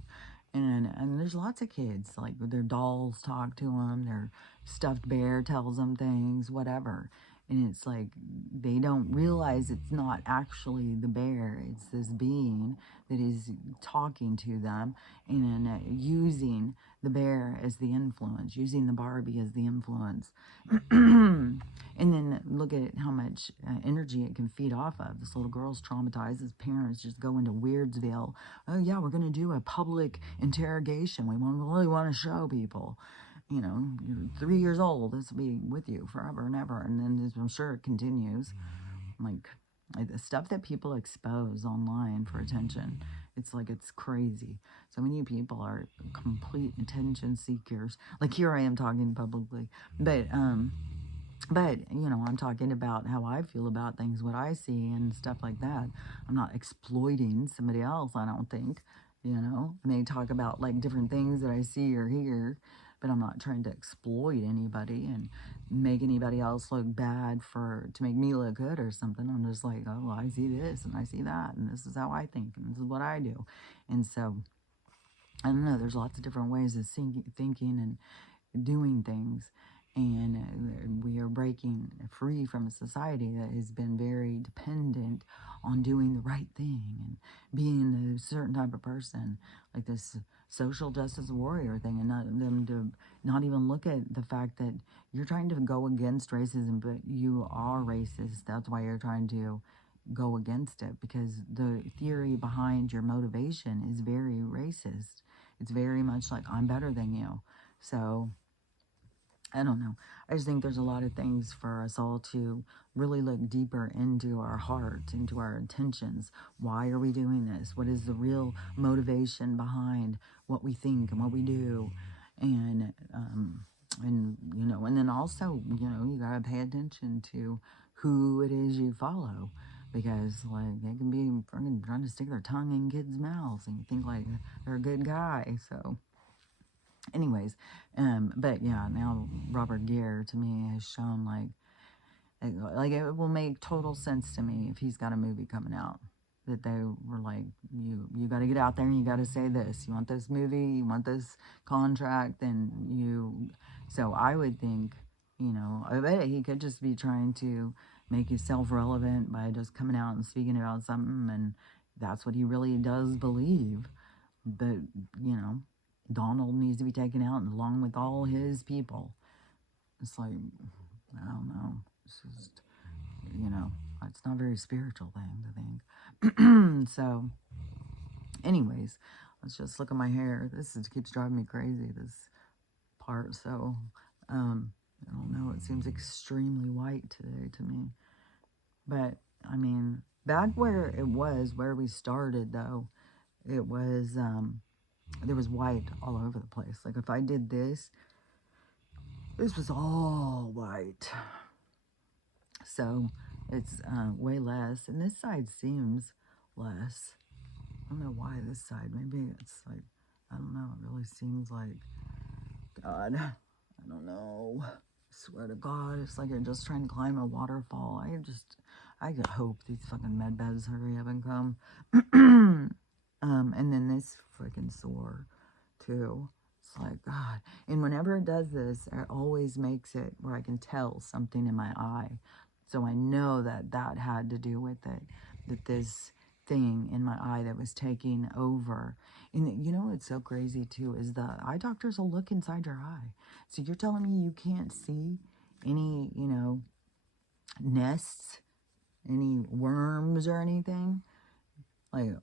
And there's lots of kids, like their dolls talk to them, their stuffed bear tells them things, whatever. And it's like they don't realize it's not actually the bear. It's this being that is talking to them and using the bear as the influence, using the Barbie as the influence. And then look at how much energy it can feed off of. This little girl's traumatized. His parents just go into Weirdsville. Oh, yeah, we're going to do a public interrogation. We really want to show people. You're 3 years old. This will be with you forever and ever. And then I'm sure it continues. Like the stuff that people expose online for attention, it's like it's crazy. So many people are complete attention seekers. Like here I am talking publicly, but I'm talking about how I feel about things, what I see and stuff like that. I'm not exploiting somebody else, I don't think. I may talk about like different things that I see or hear, but I'm not trying to exploit anybody and make anybody else look bad to make me look good or something. I'm just like, oh, I see this and I see that, and this is how I think, and this is what I do. And so, I don't know, there's lots of different ways of thinking and doing things. And we are breaking free from a society that has been very dependent on doing the right thing and being a certain type of person, like this social justice warrior thing, and not even look at the fact that you're trying to go against racism, but you are racist. That's why you're trying to go against it, because the theory behind your motivation is very racist. It's very much like, I'm better than you. So I don't know. I just think there's a lot of things for us all to really look deeper into our heart, into our intentions. Why are we doing this? What is the real motivation behind what we think and what we do? And then also, you gotta pay attention to who it is you follow, because like they can be freaking trying to stick their tongue in kids' mouths, and you think like they're a good guy. So, anyways, but yeah, now Robert Gere to me has shown like it will make total sense to me if he's got a movie coming out, that they were like, you got to get out there and you got to say this. You want this movie, you want this contract, then you. So I would think, I bet he could just be trying to make himself relevant by just coming out and speaking about something, and that's what he really does believe. But Donald needs to be taken out along with all his people. It's like, I don't know. It's just, it's not a very spiritual thing, I think. So, anyways, let's just look at my hair. Keeps driving me crazy, this part. So, I don't know. It seems extremely white today to me. But, I mean, back where we started, though, it was, there was white all over the place. Like, if I did this was all white. So it's way less. And this side seems less. I don't know why this side. Maybe it's like, I don't know. It really seems like, God, I don't know. I swear to God, it's like you're just trying to climb a waterfall. I hope these fucking med beds hurry up and come. And then this freaking sore, too. It's like, God. And whenever it does this, it always makes it where I can tell something in my eye. So I know that had to do with it. That this thing in my eye that was taking over. And what's so crazy too is the eye doctors will look inside your eye. So you're telling me you can't see any, nests, any worms or anything? Like,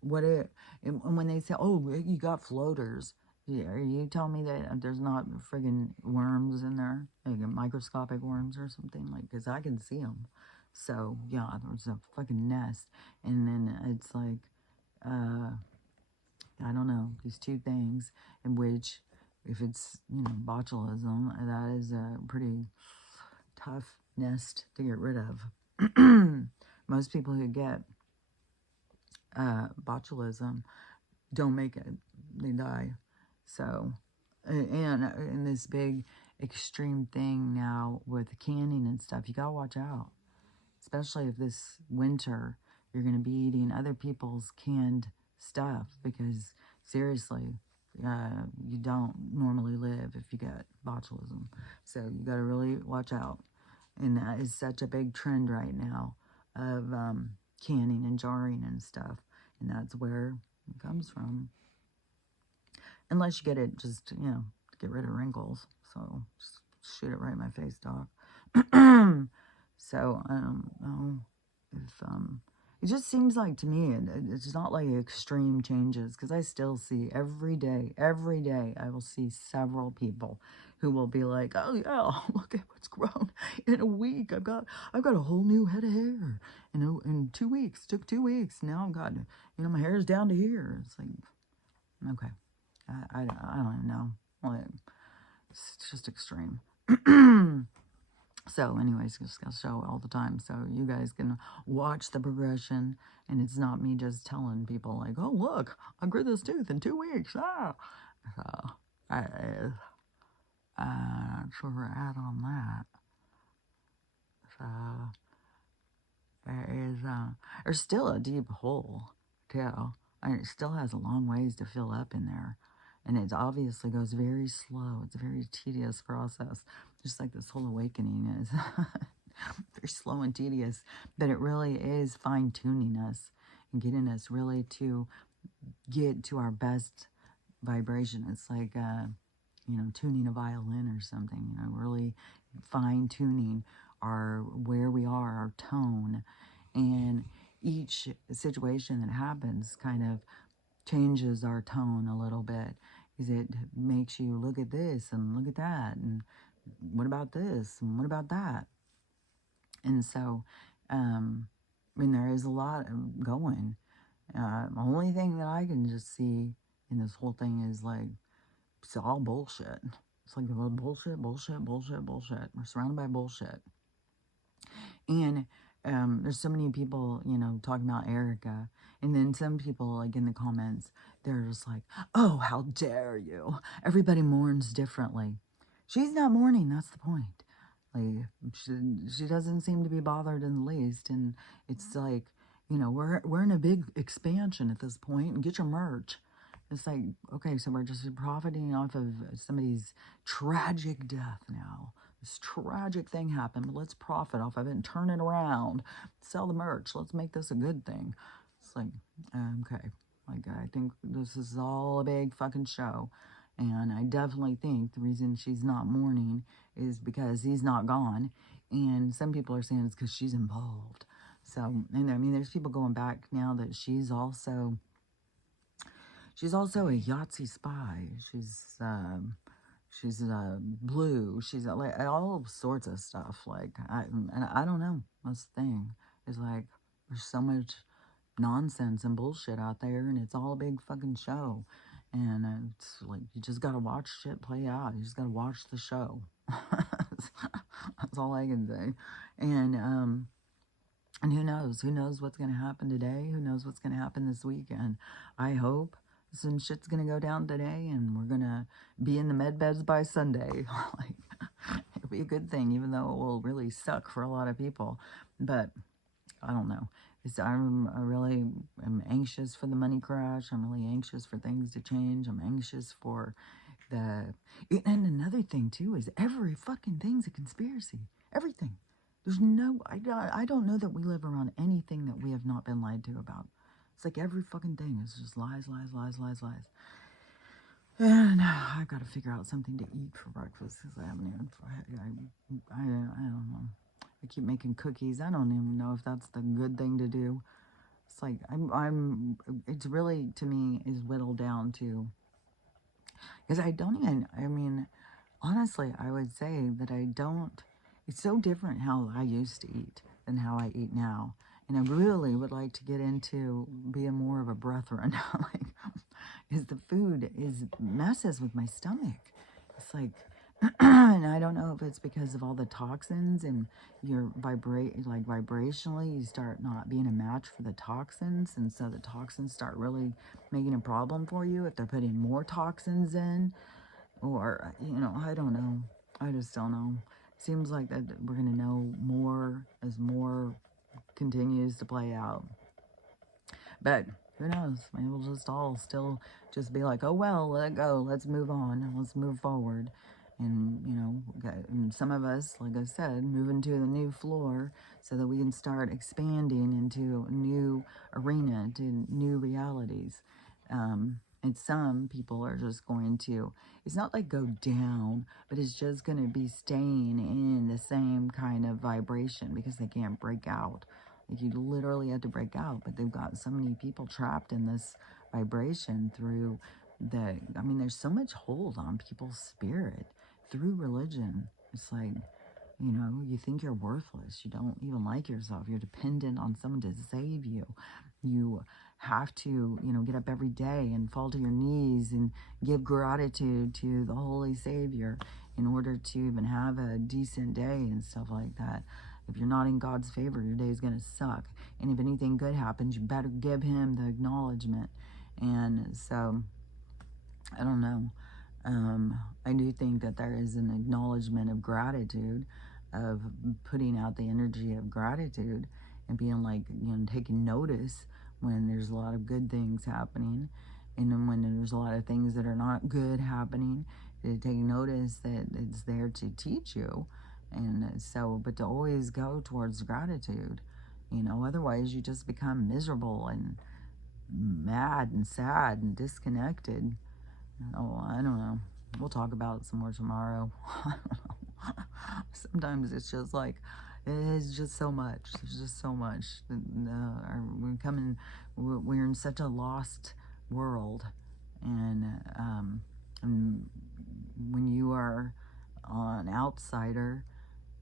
and when they say, oh, you got floaters, are you telling me that there's not friggin' worms in there? Like microscopic worms or something? Like, because I can see them. So, yeah, there's a fucking nest. And then it's like, I don't know, these two things in which, if it's, botulism, that is a pretty tough nest to get rid of. Most people who get botulism don't make it. They die. So, and this big extreme thing now with canning and stuff, you gotta watch out. Especially if this winter you're gonna be eating other people's canned stuff, because seriously, you don't normally live if you get botulism. So you gotta really watch out. And that is such a big trend right now of canning and jarring and stuff. And that's where it comes from. Unless you get it just, to get rid of wrinkles. So just shoot it right in my face, doc. So I don't know if it just seems like to me it's not like extreme changes, because I still see every day I will see several people who will be like, oh yeah, look at what's grown in a week. I've got a whole new head of hair in 2 weeks. Took 2 weeks. Now I've got, my hair is down to here. It's like, okay, I don't even know. Like, it's just extreme. So anyways, just gotta show all the time so you guys can watch the progression, and it's not me just telling people like, oh look, I grew this tooth in 2 weeks. So that's where we're at on that. So there's still a deep hole too. It still has a long ways to fill up in there. And it obviously goes very slow. It's a very tedious process. Just like this whole awakening is very slow and tedious. But it really is fine-tuning us and getting us really to get to our best vibration. It's like, tuning a violin or something. Really fine-tuning where we are, our tone. And each situation that happens kind of changes our tone a little bit, because it makes you look at this and look at that, and what about this and what about that. And so there is a lot going. The only thing that I can just see in this whole thing is like, it's all bullshit. It's like bullshit. We're surrounded by bullshit. And there's so many people, you know, talking about Erica. And then some people, like in the comments, they're just like, oh, how dare you? Everybody mourns differently. She's not mourning, that's the point. Like, she doesn't seem to be bothered in the least. And it's like, you know, we're in a big expansion at this point, and get your merch. It's like, okay, so we're just profiting off of somebody's tragic death now. This tragic thing happened, but let's profit off of it and turn it around. Sell the merch. Let's make this a good thing. It's like, okay. Like, I think this is all a big fucking show. And I definitely think the reason she's not mourning is because he's not gone. And some people are saying it's because she's involved. So, and I mean, there's people going back now that she's also a Yahtzee spy. She's blue. She's like all sorts of stuff. Like I don't know. That's the thing. It's like there's so much nonsense and bullshit out there, and it's all a big fucking show. And it's like you just gotta watch shit play out. You just gotta watch the show. That's all I can say. And who knows? Who knows what's gonna happen today? Who knows what's gonna happen this weekend? I hope some shit's gonna go down today, and we're gonna be in the med beds by Sunday. Like, it'll be a good thing, even though it will really suck for a lot of people. But I don't know. I really am anxious for the money crash. I'm really anxious for things to change. I'm anxious for and another thing too is every fucking thing's a conspiracy. Everything. There's no, I don't know that we live around anything that we have not been lied to about. It's like every fucking thing is just lies, lies, lies, lies, lies. And I've got to figure out something to eat for breakfast because I haven't even, I don't know. I keep making cookies. I don't even know if that's the good thing to do. It's like, it's really, to me, is whittled down to, because I don't even, I mean, honestly, I would say that it's so different how I used to eat than how I eat now. And I really would like to get into being more of a brethren. Like, is the food messes with my stomach. It's like, and I don't know if it's because of all the toxins and you're vibrationally, you start not being a match for the toxins. And so the toxins start really making a problem for you if they're putting more toxins in. Or, you know, I don't know. I just don't know. Seems like that we're going to know more as more continues to play out. But who knows? Maybe we'll just all still just be like, oh, well, let it go. Let's move on. Let's move forward. And, you know, and some of us, like I said, move into the new floor so that we can start expanding into a new arena, to new realities. And some people are just going to, it's not like go down, but it's just going to be staying in the same kind of vibration because they can't break out. Like, you literally have to break out, but they've got so many people trapped in this vibration through I mean, there's so much hold on people's spirit through religion. It's like, you know, you think you're worthless. You don't even like yourself. You're dependent on someone to save you. You have to, you know, get up every day and fall to your knees and give gratitude to the Holy Savior in order to even have a decent day and stuff like that. If you're not in God's favor, your day is going to suck. And if anything good happens, you better give him the acknowledgement. And so, I don't know. I do think that there is an acknowledgement of gratitude, of putting out the energy of gratitude and being like, you know, taking notice when there's a lot of good things happening. And then when there's a lot of things that are not good happening, to take notice that it's there to teach you. And so, but to always go towards gratitude, you know, otherwise you just become miserable and mad and sad and disconnected. Oh, I don't know. We'll talk about it some more tomorrow. I don't know. Sometimes it's just like, it's just so much. There's just so much. We're in such a lost world. And when you are an outsider,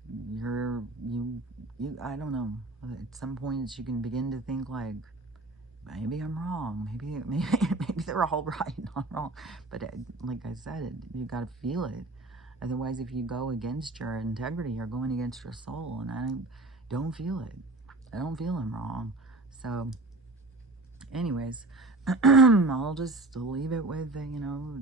I don't know. At some points you can begin to think like, maybe I'm wrong. Maybe they're all right, not wrong. But like I said, you got to feel it. Otherwise, if you go against your integrity, you're going against your soul, and I don't feel it. I don't feel I'm wrong. So, anyways, I'll just leave it with,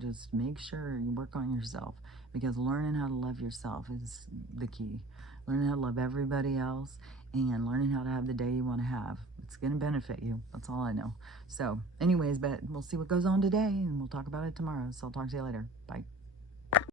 just make sure you work on yourself, because learning how to love yourself is the key. Learning how to love everybody else and learning how to have the day you want to have. It's going to benefit you. That's all I know. So, anyways, but we'll see what goes on today and we'll talk about it tomorrow. So, I'll talk to you later. Bye.